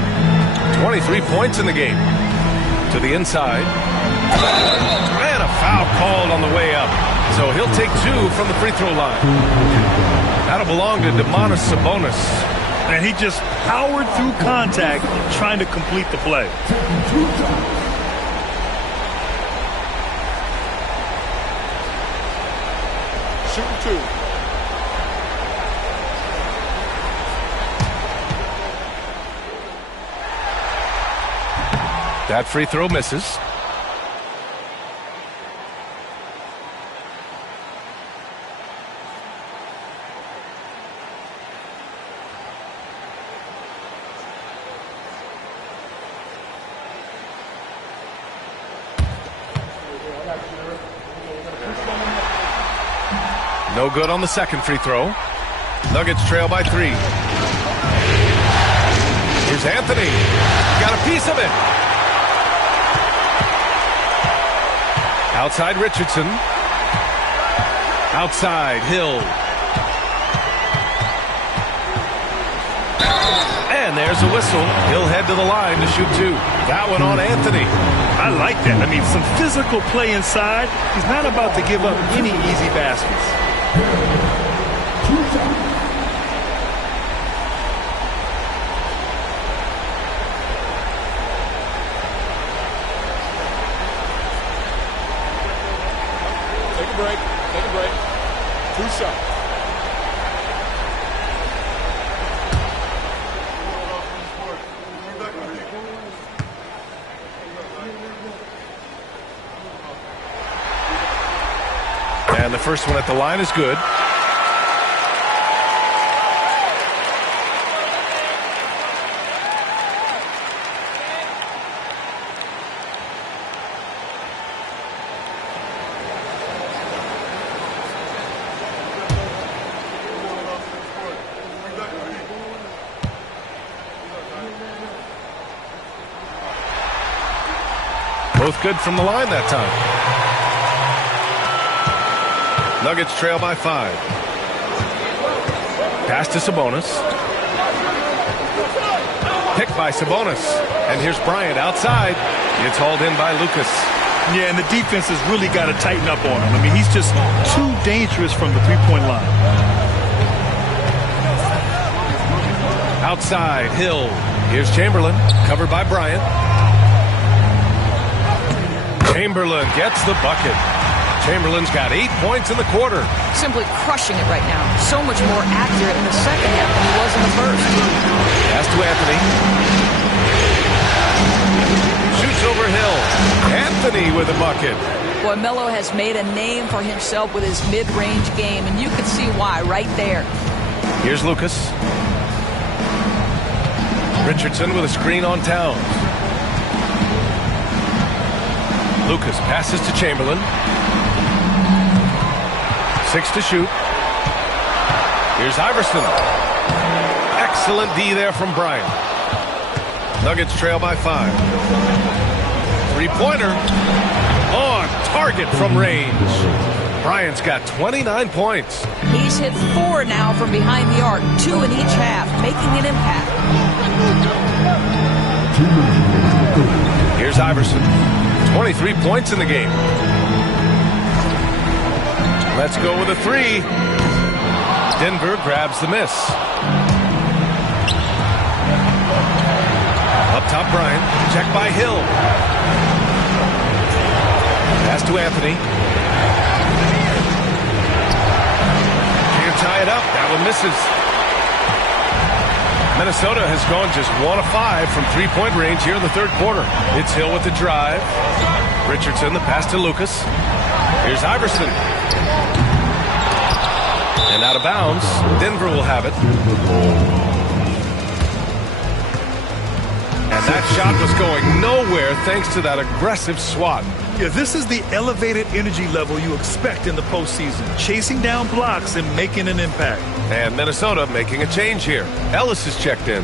23 points in the game. To the inside. And a foul called on the way up. So he'll take 2 from the free throw line. That'll belong to Domantas Sabonis. And he just powered through contact trying to complete the play. Shooting 2. That free throw misses. No good on the second free throw. Nuggets trail by 3. Here's Anthony. Got a piece of it. Outside Richardson. Outside Hill. And there's a whistle. He'll head to the line to shoot 2. That one on Anthony. I like that. I mean, some physical play inside. He's not about to give up any easy baskets. Take a break. Take a break. 2 shots. And the first one at the line is good. Both good from the line that time. Nuggets trail by 5. Pass to Sabonis. Picked by Sabonis. And here's Bryant outside. It's hauled in by Lucas. Yeah, and the defense has really got to tighten up on him. I mean, he's just too dangerous from the three-point line. Outside, Hill. Here's Chamberlain, covered by Bryant. Chamberlain gets the bucket. Chamberlain's got 8 points in the quarter. Simply crushing it right now. So much more accurate in the second half than he was in the first. Pass to Anthony. Shoots over Hill. Anthony with a bucket. Boy, Melo has made a name for himself with his mid-range game, and you can see why right there. Here's Lucas. Richardson with a screen on Towns. Lucas passes to Chamberlain. 6 to shoot. Here's Iverson. Excellent D there from Bryant. Nuggets trail by 5. Three-pointer. On target from range. Bryant's got 29 points. He's hit 4 now from behind the arc, 2 in each half, making an impact. Here's Iverson. 23 points in the game. Let's go with a 3. Denver grabs the miss. Up top, Bryant. Check by Hill. Pass to Anthony. Can't tie it up. That one misses. Minnesota has gone just 1 of 5 from three-point range here in the third quarter. It's Hill with the drive. Richardson, the pass to Lucas. Here's Iverson. And out of bounds. Denver will have it. And that shot was going nowhere thanks to that aggressive swat. Yeah, this is the elevated energy level you expect in the postseason. Chasing down blocks and making an impact. And Minnesota making a change here. Ellis is checked in.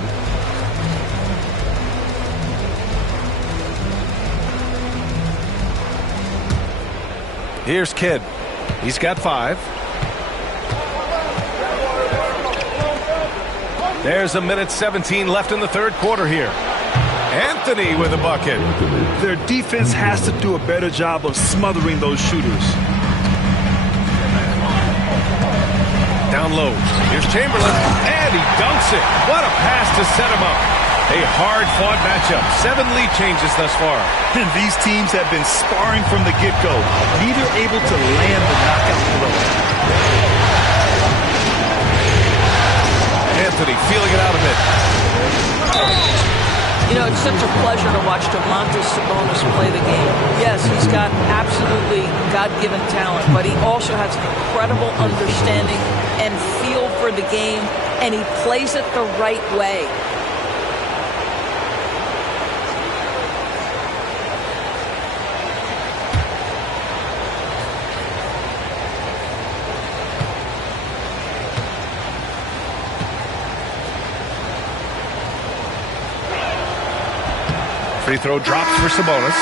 Here's Kidd. He's got 5. There's a minute 17 left in the third quarter here. Anthony with a bucket. Their defense has to do a better job of smothering those shooters. down low. Here's Chamberlain, and he dunks it. What a pass to set him up. A hard-fought matchup. 7 lead changes thus far. And these teams have been sparring from the get-go. Neither able to land the knockout blow. Anthony feeling it out a bit. You know, it's such a pleasure to watch Domantas Sabonis play the game. Yes, he's got absolutely God-given talent, but he also has an incredible understanding and feel for the game, and he plays it the right way. Free throw drops for Sabonis.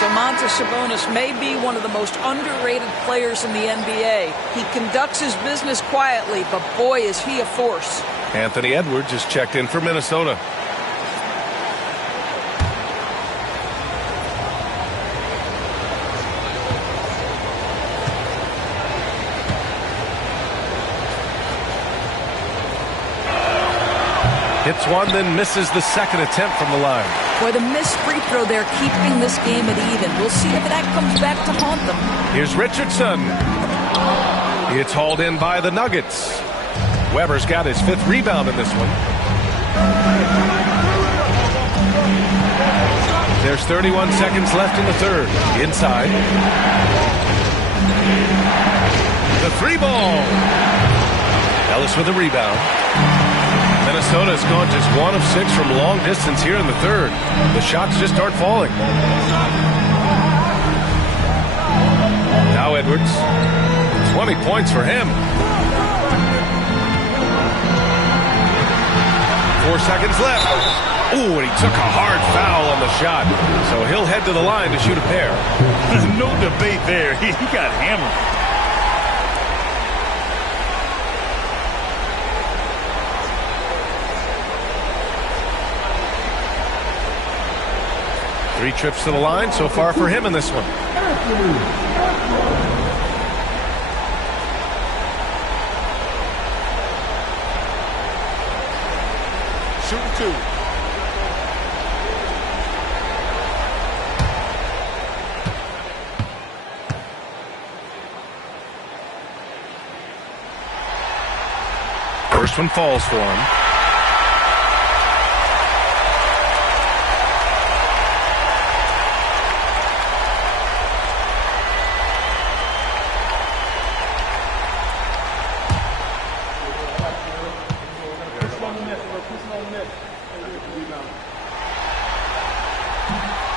Domantas Sabonis may be one of the most underrated players in the NBA. He conducts his business quietly, but boy, is he a force. Anthony Edwards is checked in for Minnesota. Hits one, then misses the second attempt from the line. Boy, the missed free throw there keeping this game at even. We'll see if that comes back to haunt them. Here's Richardson. It's hauled in by the Nuggets. Weber's got his 5th rebound in this one. There's 31 seconds left in the third. Inside. The 3-ball. Ellis with a rebound. Minnesota's gone just 1 of 6 from long distance here in the third. The shots just aren't falling. Now Edwards. 20 points for him. 4 seconds left. Ooh, and he took a hard foul on the shot. So he'll head to the line to shoot a pair. No debate there. He got hammered. Three trips to the line so far for him in this one. Shooting 2. First one falls for him.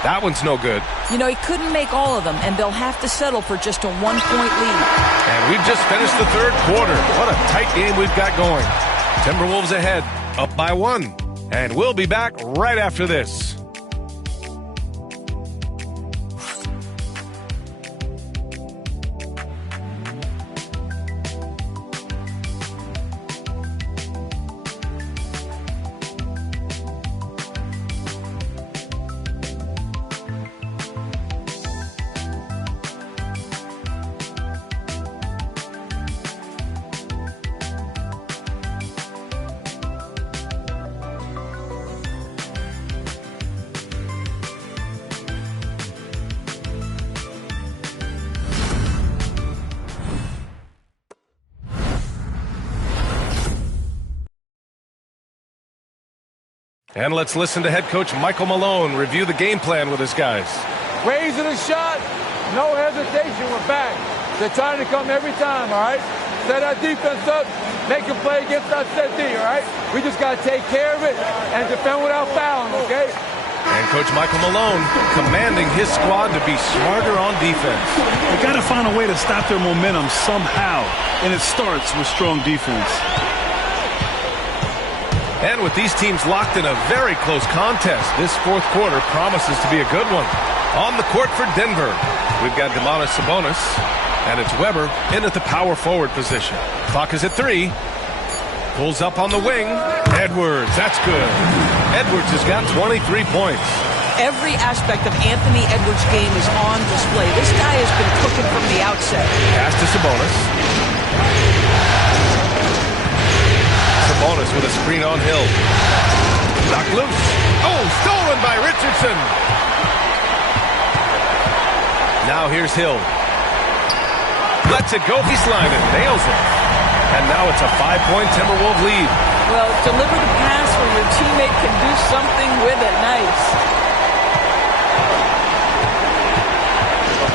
That one's no good. You know, he couldn't make all of them, and they'll have to settle for just a 1-point lead. And we've just finished the third quarter. What a tight game we've got going. Timberwolves ahead, up by 1. And we'll be back right after this. And let's listen to head coach Michael Malone review the game plan with his guys. Raising a shot, no hesitation, we're back. They're trying to come every time, all right? Set our defense up, make a play against our set D, all right? We just got to take care of it and defend without fouling, okay? And Coach Michael Malone commanding his squad to be smarter on defense. They got to find a way to stop their momentum somehow, and it starts with strong defense. And with these teams locked in a very close contest, this fourth quarter promises to be a good one. On the court for Denver, we've got Domantas Sabonis, and it's Weber in at the power forward position. Clock is at 3. Pulls up on the wing. Edwards, that's good. Edwards has got 23 points. Every aspect of Anthony Edwards' game is on display. This guy has been cooking from the outset. Pass to Sabonis. Sabonis with a screen on Hill. Knocked loose. Oh, stolen by Richardson. Now here's Hill. Lets it go. Eastlainen nails it. And now it's a 5-point Timberwolves lead. Well, deliver the pass where your teammate can do something with it. Nice.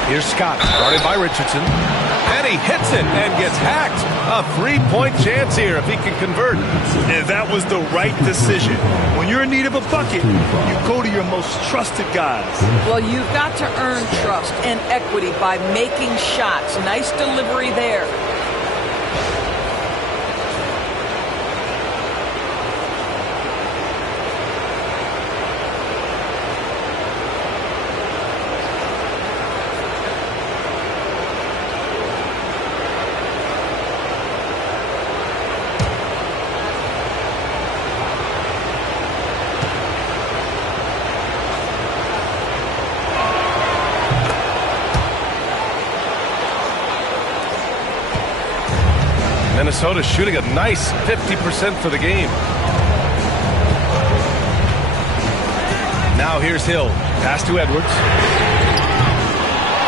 Here's Scott, guarded by Richardson. And he hits it and gets hacked. A 3-point chance here if he can convert. And that was the right decision. When you're in need of a bucket, you go to your most trusted guys. Well, you've got to earn trust and equity by making shots. Nice delivery there. Minnesota shooting a nice 50% for the game. Now here's Hill. Pass to Edwards.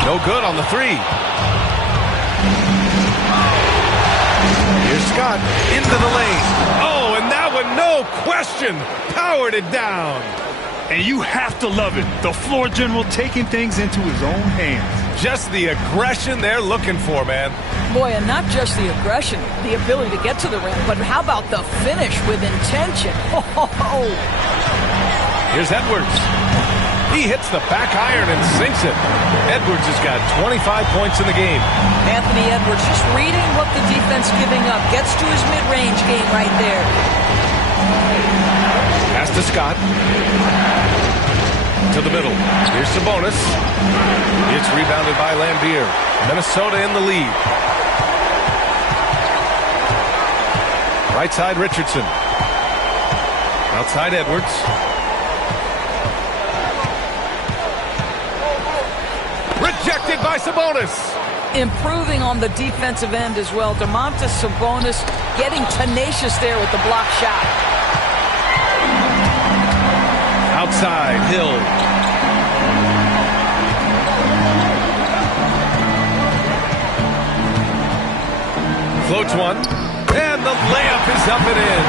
No good on the three. Here's Scott into the lane. Oh, and that one, no question, powered it down. And you have to love it. The floor general taking things into his own hands. Just the aggression they're looking for, man. Boy, and not just the aggression, the ability to get to the rim, but how about the finish with intention? Oh. Here's Edwards. He hits the back iron and sinks it. Edwards has got 25 points in the game. Anthony Edwards just reading what the defense giving up. Gets to his mid-range game right there. Pass to Scott. To the middle. Here's Sabonis. It's rebounded by Lambier. Minnesota in the lead. Right side Richardson. Outside Edwards. Rejected by Sabonis. Improving on the defensive end as well. Domantas Sabonis getting tenacious there with the block shot. Outside, Hill. Floats one. And the layup is up and in.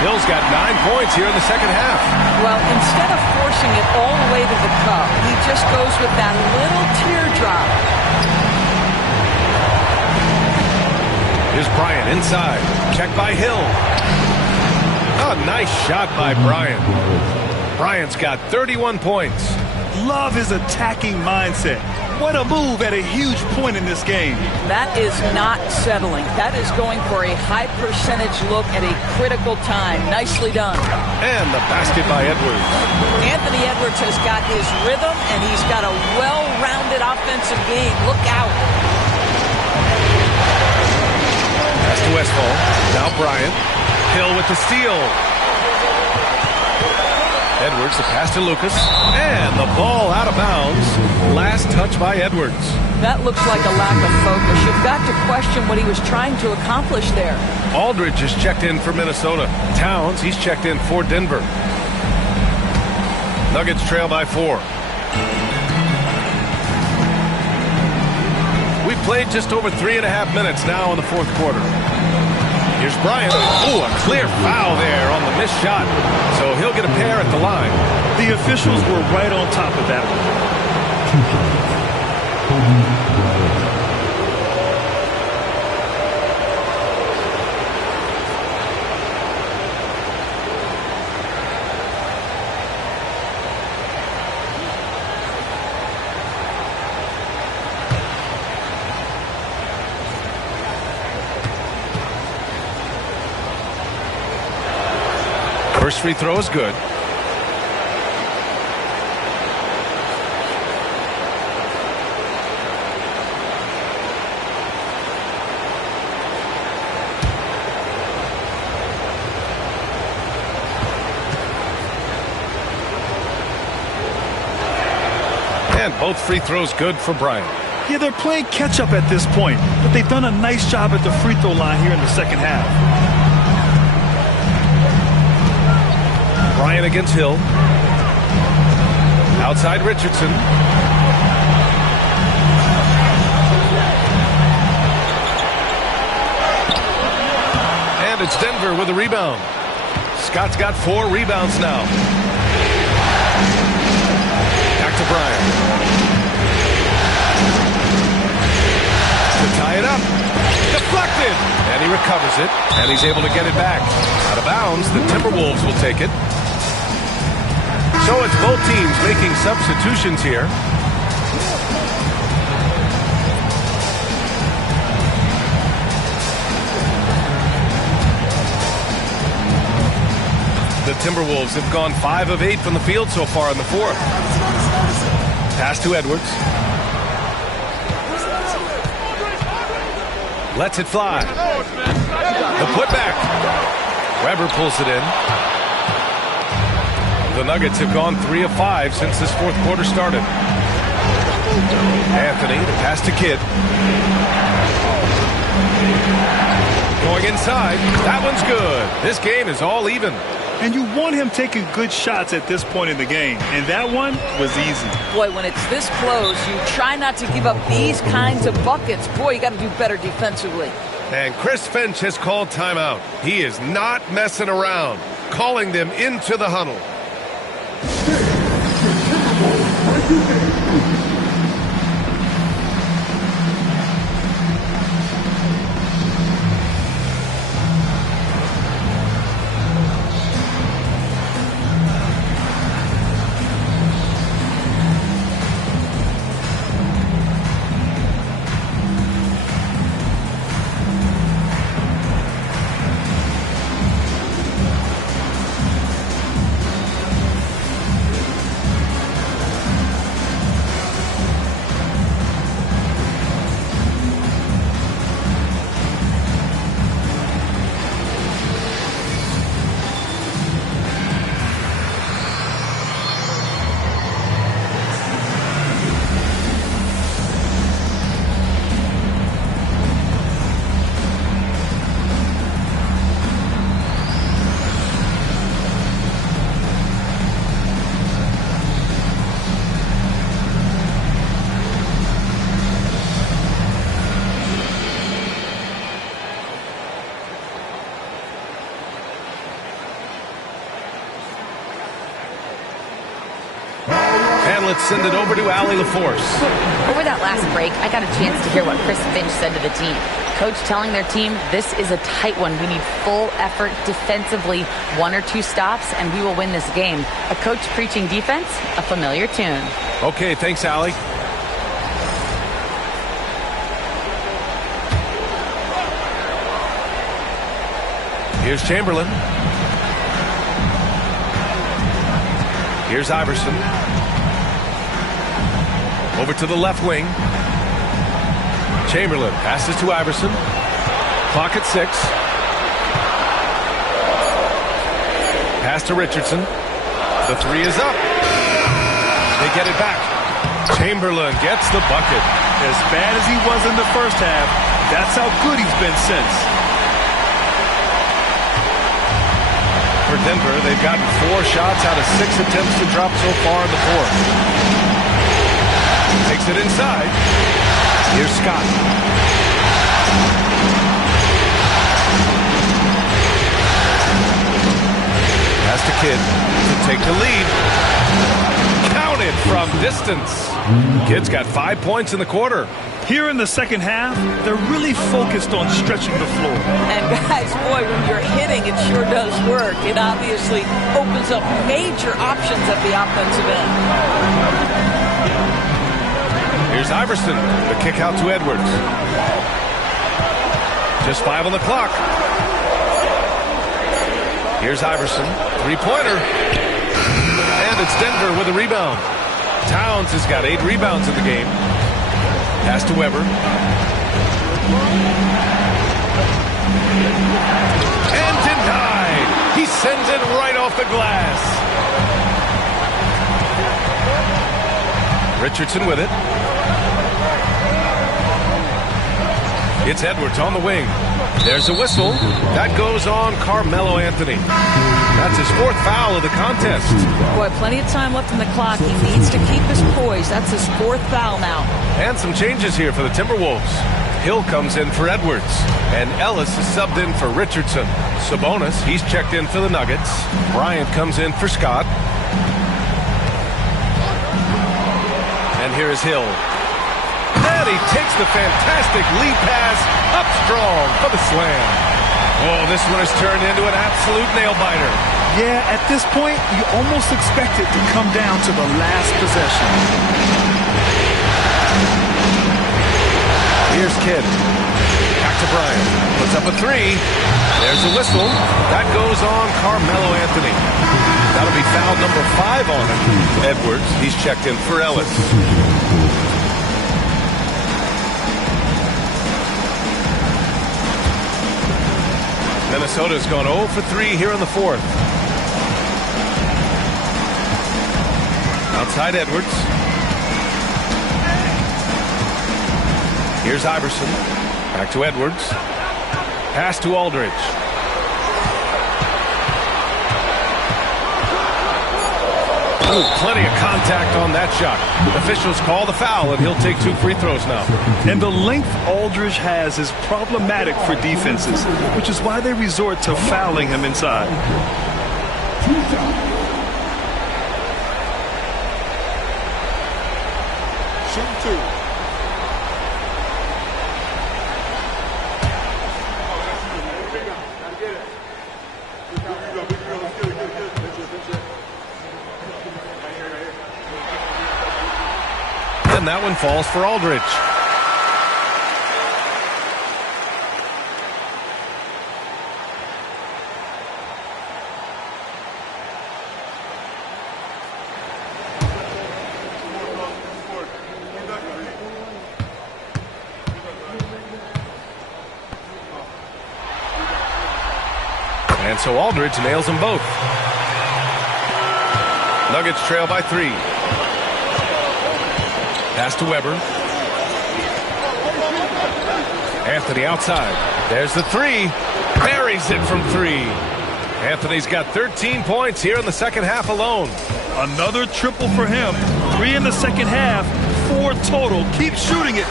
Hill's got 9 points here in the second half. Well, instead of forcing it all the way to the cup, he just goes with that little teardrop. Here's Bryant inside. Check by Hill. Oh, nice shot by Bryant. Bryant's got 31 points. Love his attacking mindset. What a move at a huge point in this game. That is not settling. That is going for a high percentage look at a critical time. Nicely done. And the basket by Edwards. Anthony Edwards has got his rhythm, and he's got a well-rounded offensive game. Look out. Pass to Westphal. Now Bryant. Hill with the steal. Edwards, the pass to Lucas. And the ball out of bounds. Last touch by Edwards. That looks like a lack of focus. You've got to question what he was trying to accomplish there. Aldridge is checked in for Minnesota. Towns, he's checked in for Denver. Nuggets trail by 4. We've played just over 3.5 minutes now in the fourth quarter. Here's Bryant. Ooh, a clear foul there on the missed shot. So he'll get a pair at the line. The officials were right on top of that one. First free throw is good. And both free throws good for Bryant. Yeah, they're playing catch-up at this point, but they've done a nice job at the free throw line here in the second half. Bryant against Hill. Outside Richardson. And it's Denver with a rebound. Scott's got 4 rebounds now. Back to Bryant. To tie it up. Deflected. And he recovers it. And he's able to get it back. Out of bounds. The Timberwolves will take it. So it's both teams making substitutions here. The Timberwolves have gone 5 of 8 from the field so far in the fourth. Pass to Edwards. Lets it fly. The putback. Weber pulls it in. The Nuggets have gone 3 of 5 since this fourth quarter started. Anthony, the pass to Kidd. Going inside. That one's good. This game is all even. And you want him taking good shots at this point in the game. And that one was easy. Boy, when it's this close, you try not to give up these kinds of buckets. Boy, you got to do better defensively. And Chris Finch has called timeout. He is not messing around, calling them into the huddle. Let's send it over to Allie LaForce. Over that last break, I got a chance to hear what Chris Finch said to the team. Coach telling their team, this is a tight one. We need full effort defensively, 1 or 2 stops, and we will win this game. A coach preaching defense, a familiar tune. Okay, thanks, Allie. Here's Chamberlain. Here's Iverson. Over to the left wing. Chamberlain passes to Iverson. Clock at 6. Pass to Richardson. The 3 is up. They get it back. Chamberlain gets the bucket. As bad as he was in the first half, that's how good he's been since. For Denver, they've gotten 4 shots out of 6 attempts to drop so far in the fourth. Takes it inside. Here's Scott. Pass to Kidd to take the lead. Counted from distance. Kidd's got 5 points in the quarter. Here in the second half, they're really focused on stretching the floor. And guys, boy, when you're hitting, it sure does work. It obviously opens up major options at the offensive end. Here's Iverson, the kick out to Edwards. Just 5 on the clock. Here's Iverson, 3-pointer. And it's Denver with a rebound. Towns has got 8 rebounds in the game. Pass to Weber. And denied. He sends it right off the glass. Richardson with it. It's Edwards on the wing. There's a whistle. That goes on Carmelo Anthony. That's his 4th foul of the contest. Boy, plenty of time left in the clock. He needs to keep his poise. That's his 4th foul now. And some changes here for the Timberwolves. Hill comes in for Edwards, and Ellis is subbed in for Richardson. Sabonis, he's checked in for the Nuggets. Bryant comes in for Scott. And here is Hill. And he takes the fantastic lead pass up strong for the slam. Oh, this one has turned into an absolute nail-biter. Yeah, at this point, you almost expect it to come down to the last possession. Here's Kidd. Back to Bryant. Puts up a 3. There's a whistle. That goes on Carmelo Anthony. That'll be foul number 5 on him. Edwards, he's checked in for Ellis. Minnesota's gone 0 for 3 here in the 4th. Outside Edwards. Here's Iverson. Back to Edwards. Pass to Aldridge. Ooh, plenty of contact on that shot. Officials call the foul, and he'll take 2 free throws now. And the length Aldridge has is problematic for defenses, which is why they resort to fouling him inside. Shoot 2. And that one falls for Aldridge. And so Aldridge nails them both. Nuggets trail by 3. Pass to Weber. Anthony outside. There's the 3. Buries it from 3. Anthony's got 13 points here in the second half alone. Another triple for him. 3 in the second half. 4 total. Keep shooting it.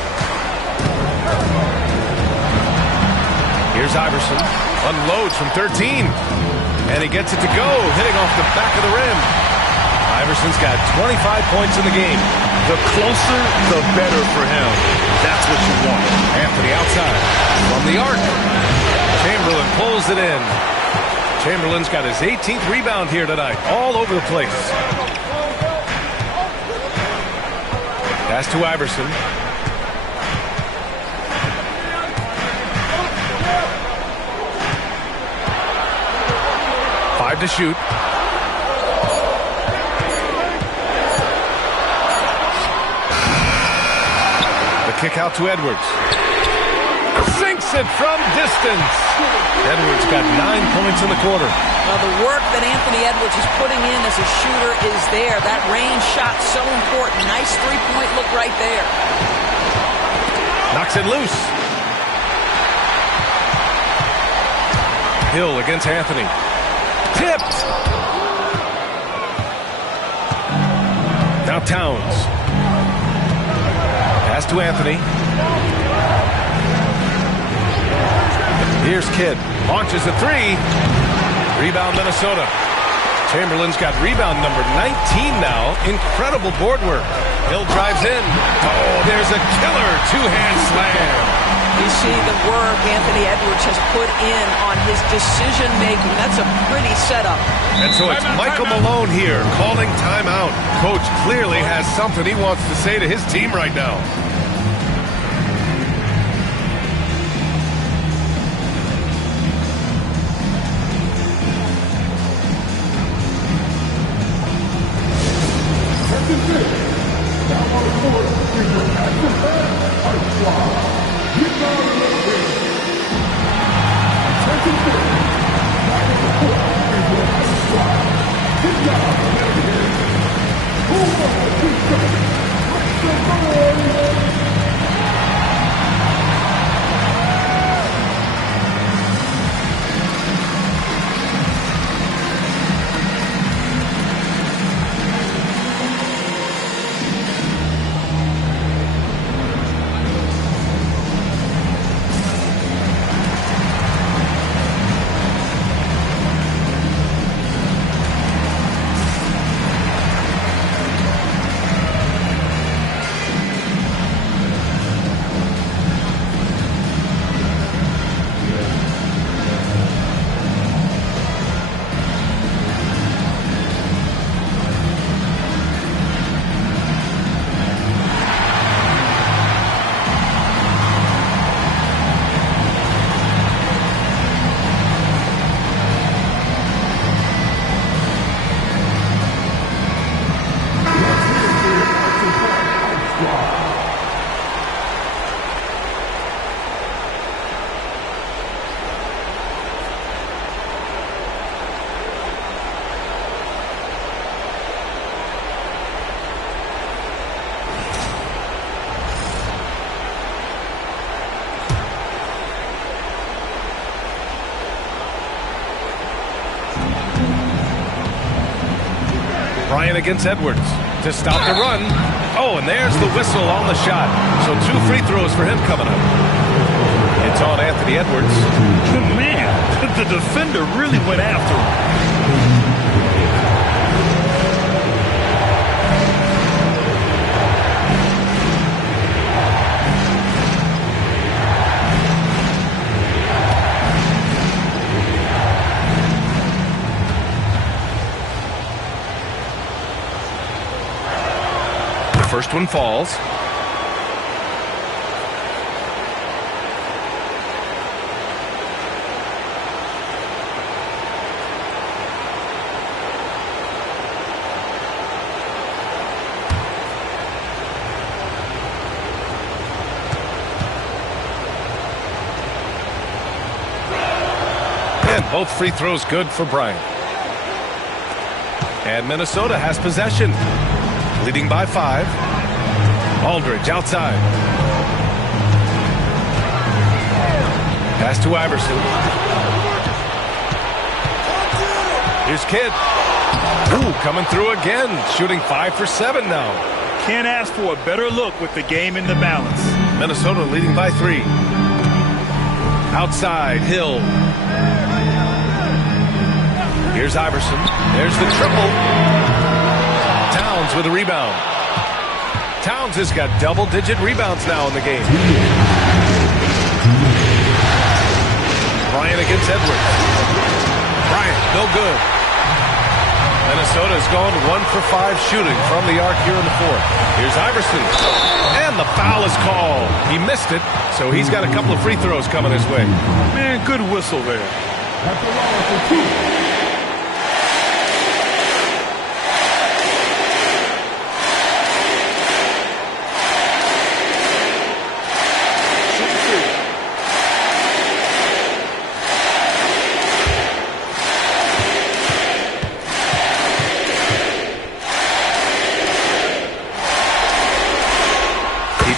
Here's Iverson. Unloads from 13. And he gets it to go, hitting off the back of the rim. Iverson's got 25 points in the game. The closer, the better for him. That's what you want. Anthony outside. From the arc. Chamberlain pulls it in. Chamberlain's got his 18th rebound here tonight. All over the place. Pass to Iverson. Five to shoot. The kick out to Edwards. Sinks it from distance. Edwards got 9 points in the quarter. Now the work that Anthony Edwards is putting in as a shooter is there. That range shot so important. Nice three-point look right there. Knocks it loose. Hill against Anthony. Tipped. Now Towns. Pass to Anthony. Here's Kidd. Launches a 3. Rebound Minnesota. Chamberlain's got rebound number 19 now. Incredible board work. Hill drives in. Oh, there's a killer two-hand slam. You see the work Anthony Edwards has put in on his decision-making. That's a pretty setup. And so it's Michael Malone here calling timeout. Coach clearly has something he wants to say to his team right now. Bryant against Edwards to stop the run. Oh, and there's the whistle on the shot. So 2 free throws for him coming up. It's on Anthony Edwards. Man, the defender really went after him. First one falls. And both free throws good for Bryant. And Minnesota has possession, leading by 5. Aldridge outside. Pass to Iverson. Here's Kidd. Ooh, coming through again. Shooting 5 for 7 now. Can't ask for a better look with the game in the balance. Minnesota leading by 3. Outside, Hill. Here's Iverson. There's the triple. Towns with a rebound. Towns has got double-digit rebounds now in the game. Bryant against Edwards. Bryant, no good. Minnesota's gone 1 for 5 shooting from the arc here in the 4th. Here's Iverson. And the foul is called. He missed it, so he's got a couple of free throws coming his way. Man, good whistle there.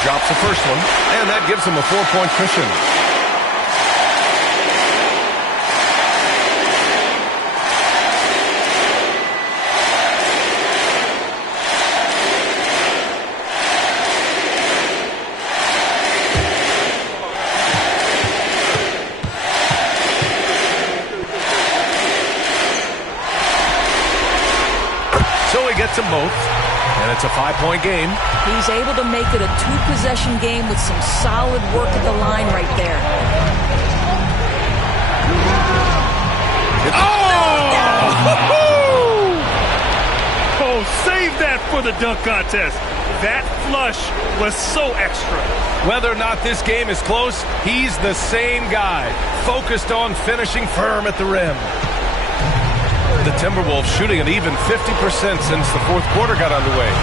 Drops the first one, and that gives him a 4-point cushion. So he gets them both. And it's a 5-point game. He's able to make it a 2-possession game with some solid work at the line right there. Oh, save that for the dunk contest. That flush was so extra. Whether or not this game is close, he's the same guy, focused on finishing firm at the rim. The Timberwolves shooting an even 50% since the 4th quarter got underway.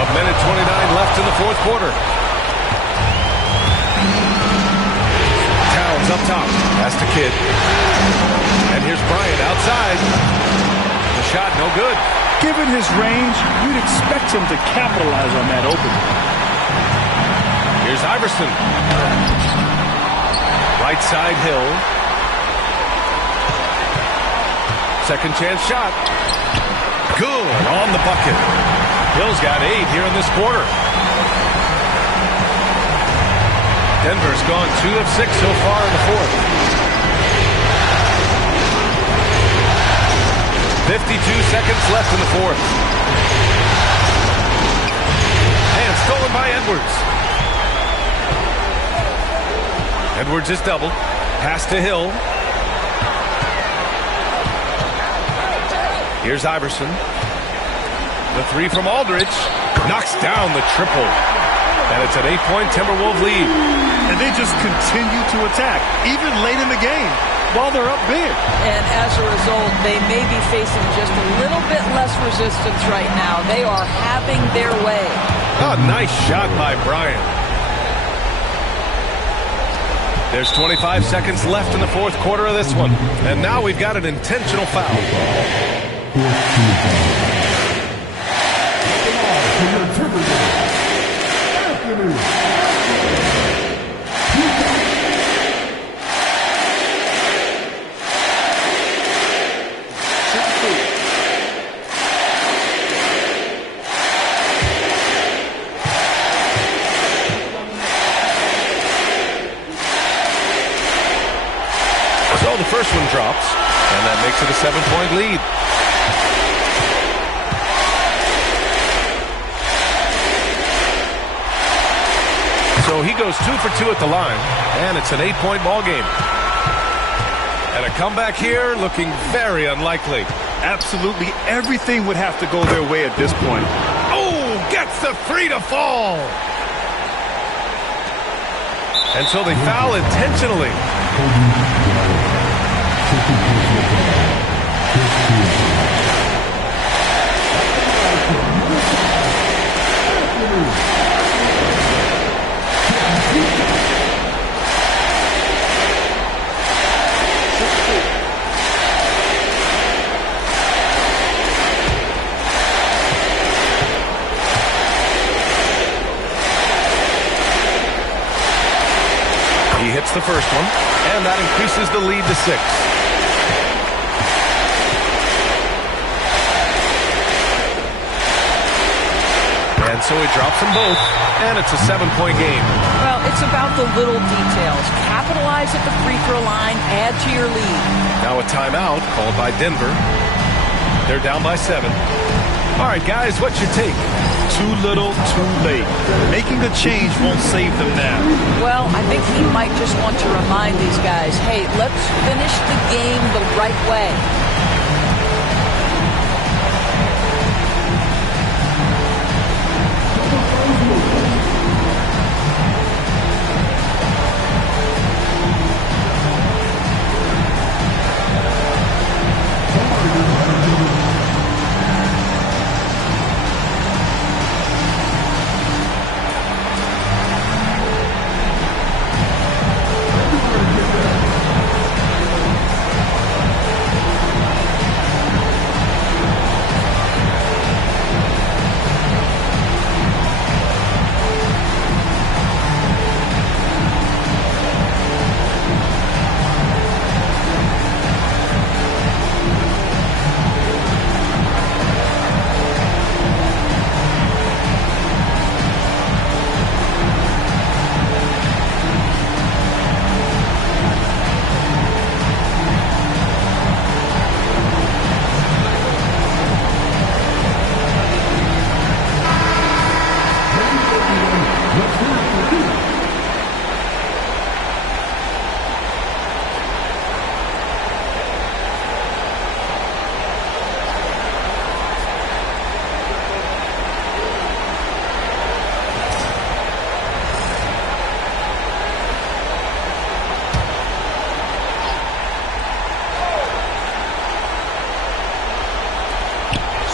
A minute 29 left in the 4th quarter. Towns up top. Pass to Kidd. And here's Bryant outside. The shot no good. Given his range, you'd expect him to capitalize on that opening. Here's Iverson. Right side, Hill. Second chance shot. Good on the bucket. Hill's got 8 here in this quarter. Denver's gone 2 of 6 so far in the 4th. 52 seconds left in the 4th. And stolen by Edwards. Edwards is doubled. Pass to Hill. Here's Iverson. The 3 from Aldridge. Knocks down the triple. And it's an 8-point Timberwolves lead. And they just continue to attack, even late in the game, while they're up big. And as a result, they may be facing just a little bit less resistance right now. They are having their way. Oh, nice shot by Bryant. There's 25 seconds left in the 4th quarter of this one. And now we've got an intentional foul. 7-point lead. So he goes 2 for 2 at the line, and it's an 8-point ball game. And a comeback here looking very unlikely. Absolutely everything would have to go their way at this point. Oh, gets the free to fall. And so they foul intentionally. He hits the first one, and that increases the lead to 6. And so he drops them both, and it's a 7-point game. Well, it's about the little details. Capitalize at the free throw line, add to your lead. Now a timeout called by Denver. They're down by 7. All right, guys, what's your take? Too little, too late. Making a change won't save them now. Well, I think he might just want to remind these guys, hey, let's finish the game the right way.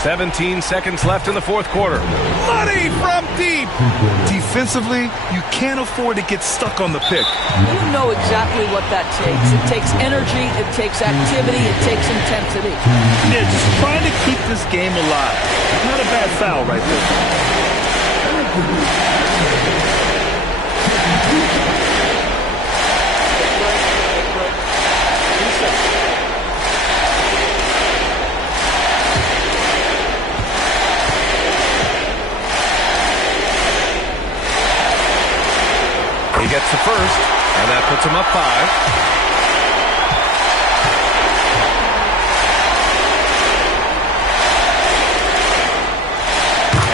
"17 seconds left in the fourth quarter. Money from deep. Defensively, you can't afford to get stuck on the pick. You know exactly what that takes. It takes energy, it takes activity, it takes intensity. They're just trying to keep this game alive. Not a bad foul right there. He gets the first, and that puts him up 5.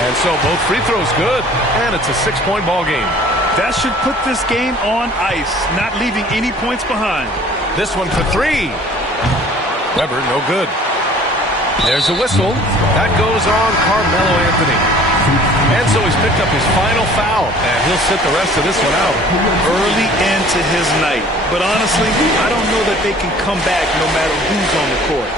And so both free throws good, and it's a 6-point ball game. That should put this game on ice, not leaving any points behind. This one for 3. Weber, no good. There's a whistle. That goes on Carmelo Anthony. And so he's picked up his final foul, and he'll sit the rest of this one out. Early into his night. But honestly, I don't know that they can come back no matter who's on the court.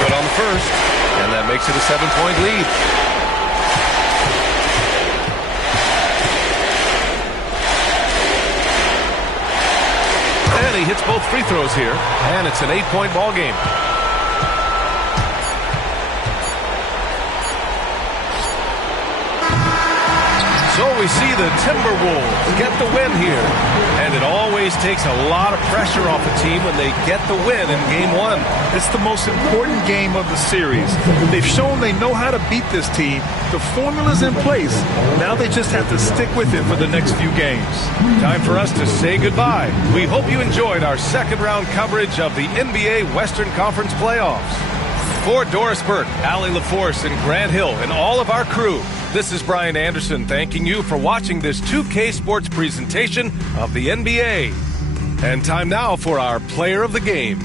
Good on the first. And that makes it a 7-point lead. And he hits both free throws here, and it's an 8-point ball game. So we see the Timberwolves get the win here. And it always takes a lot of pressure off a team when they get the win in Game 1. It's the most important game of the series. They've shown they know how to beat this team. The formula's in place. Now they just have to stick with it for the next few games. Time for us to say goodbye. We hope you enjoyed our second round coverage of the NBA Western Conference playoffs. For Doris Burke, Allie LaForce, and Grant Hill, and all of our crew, this is Brian Anderson thanking you for watching this 2K Sports presentation of the NBA. And time now for our Player of the Game.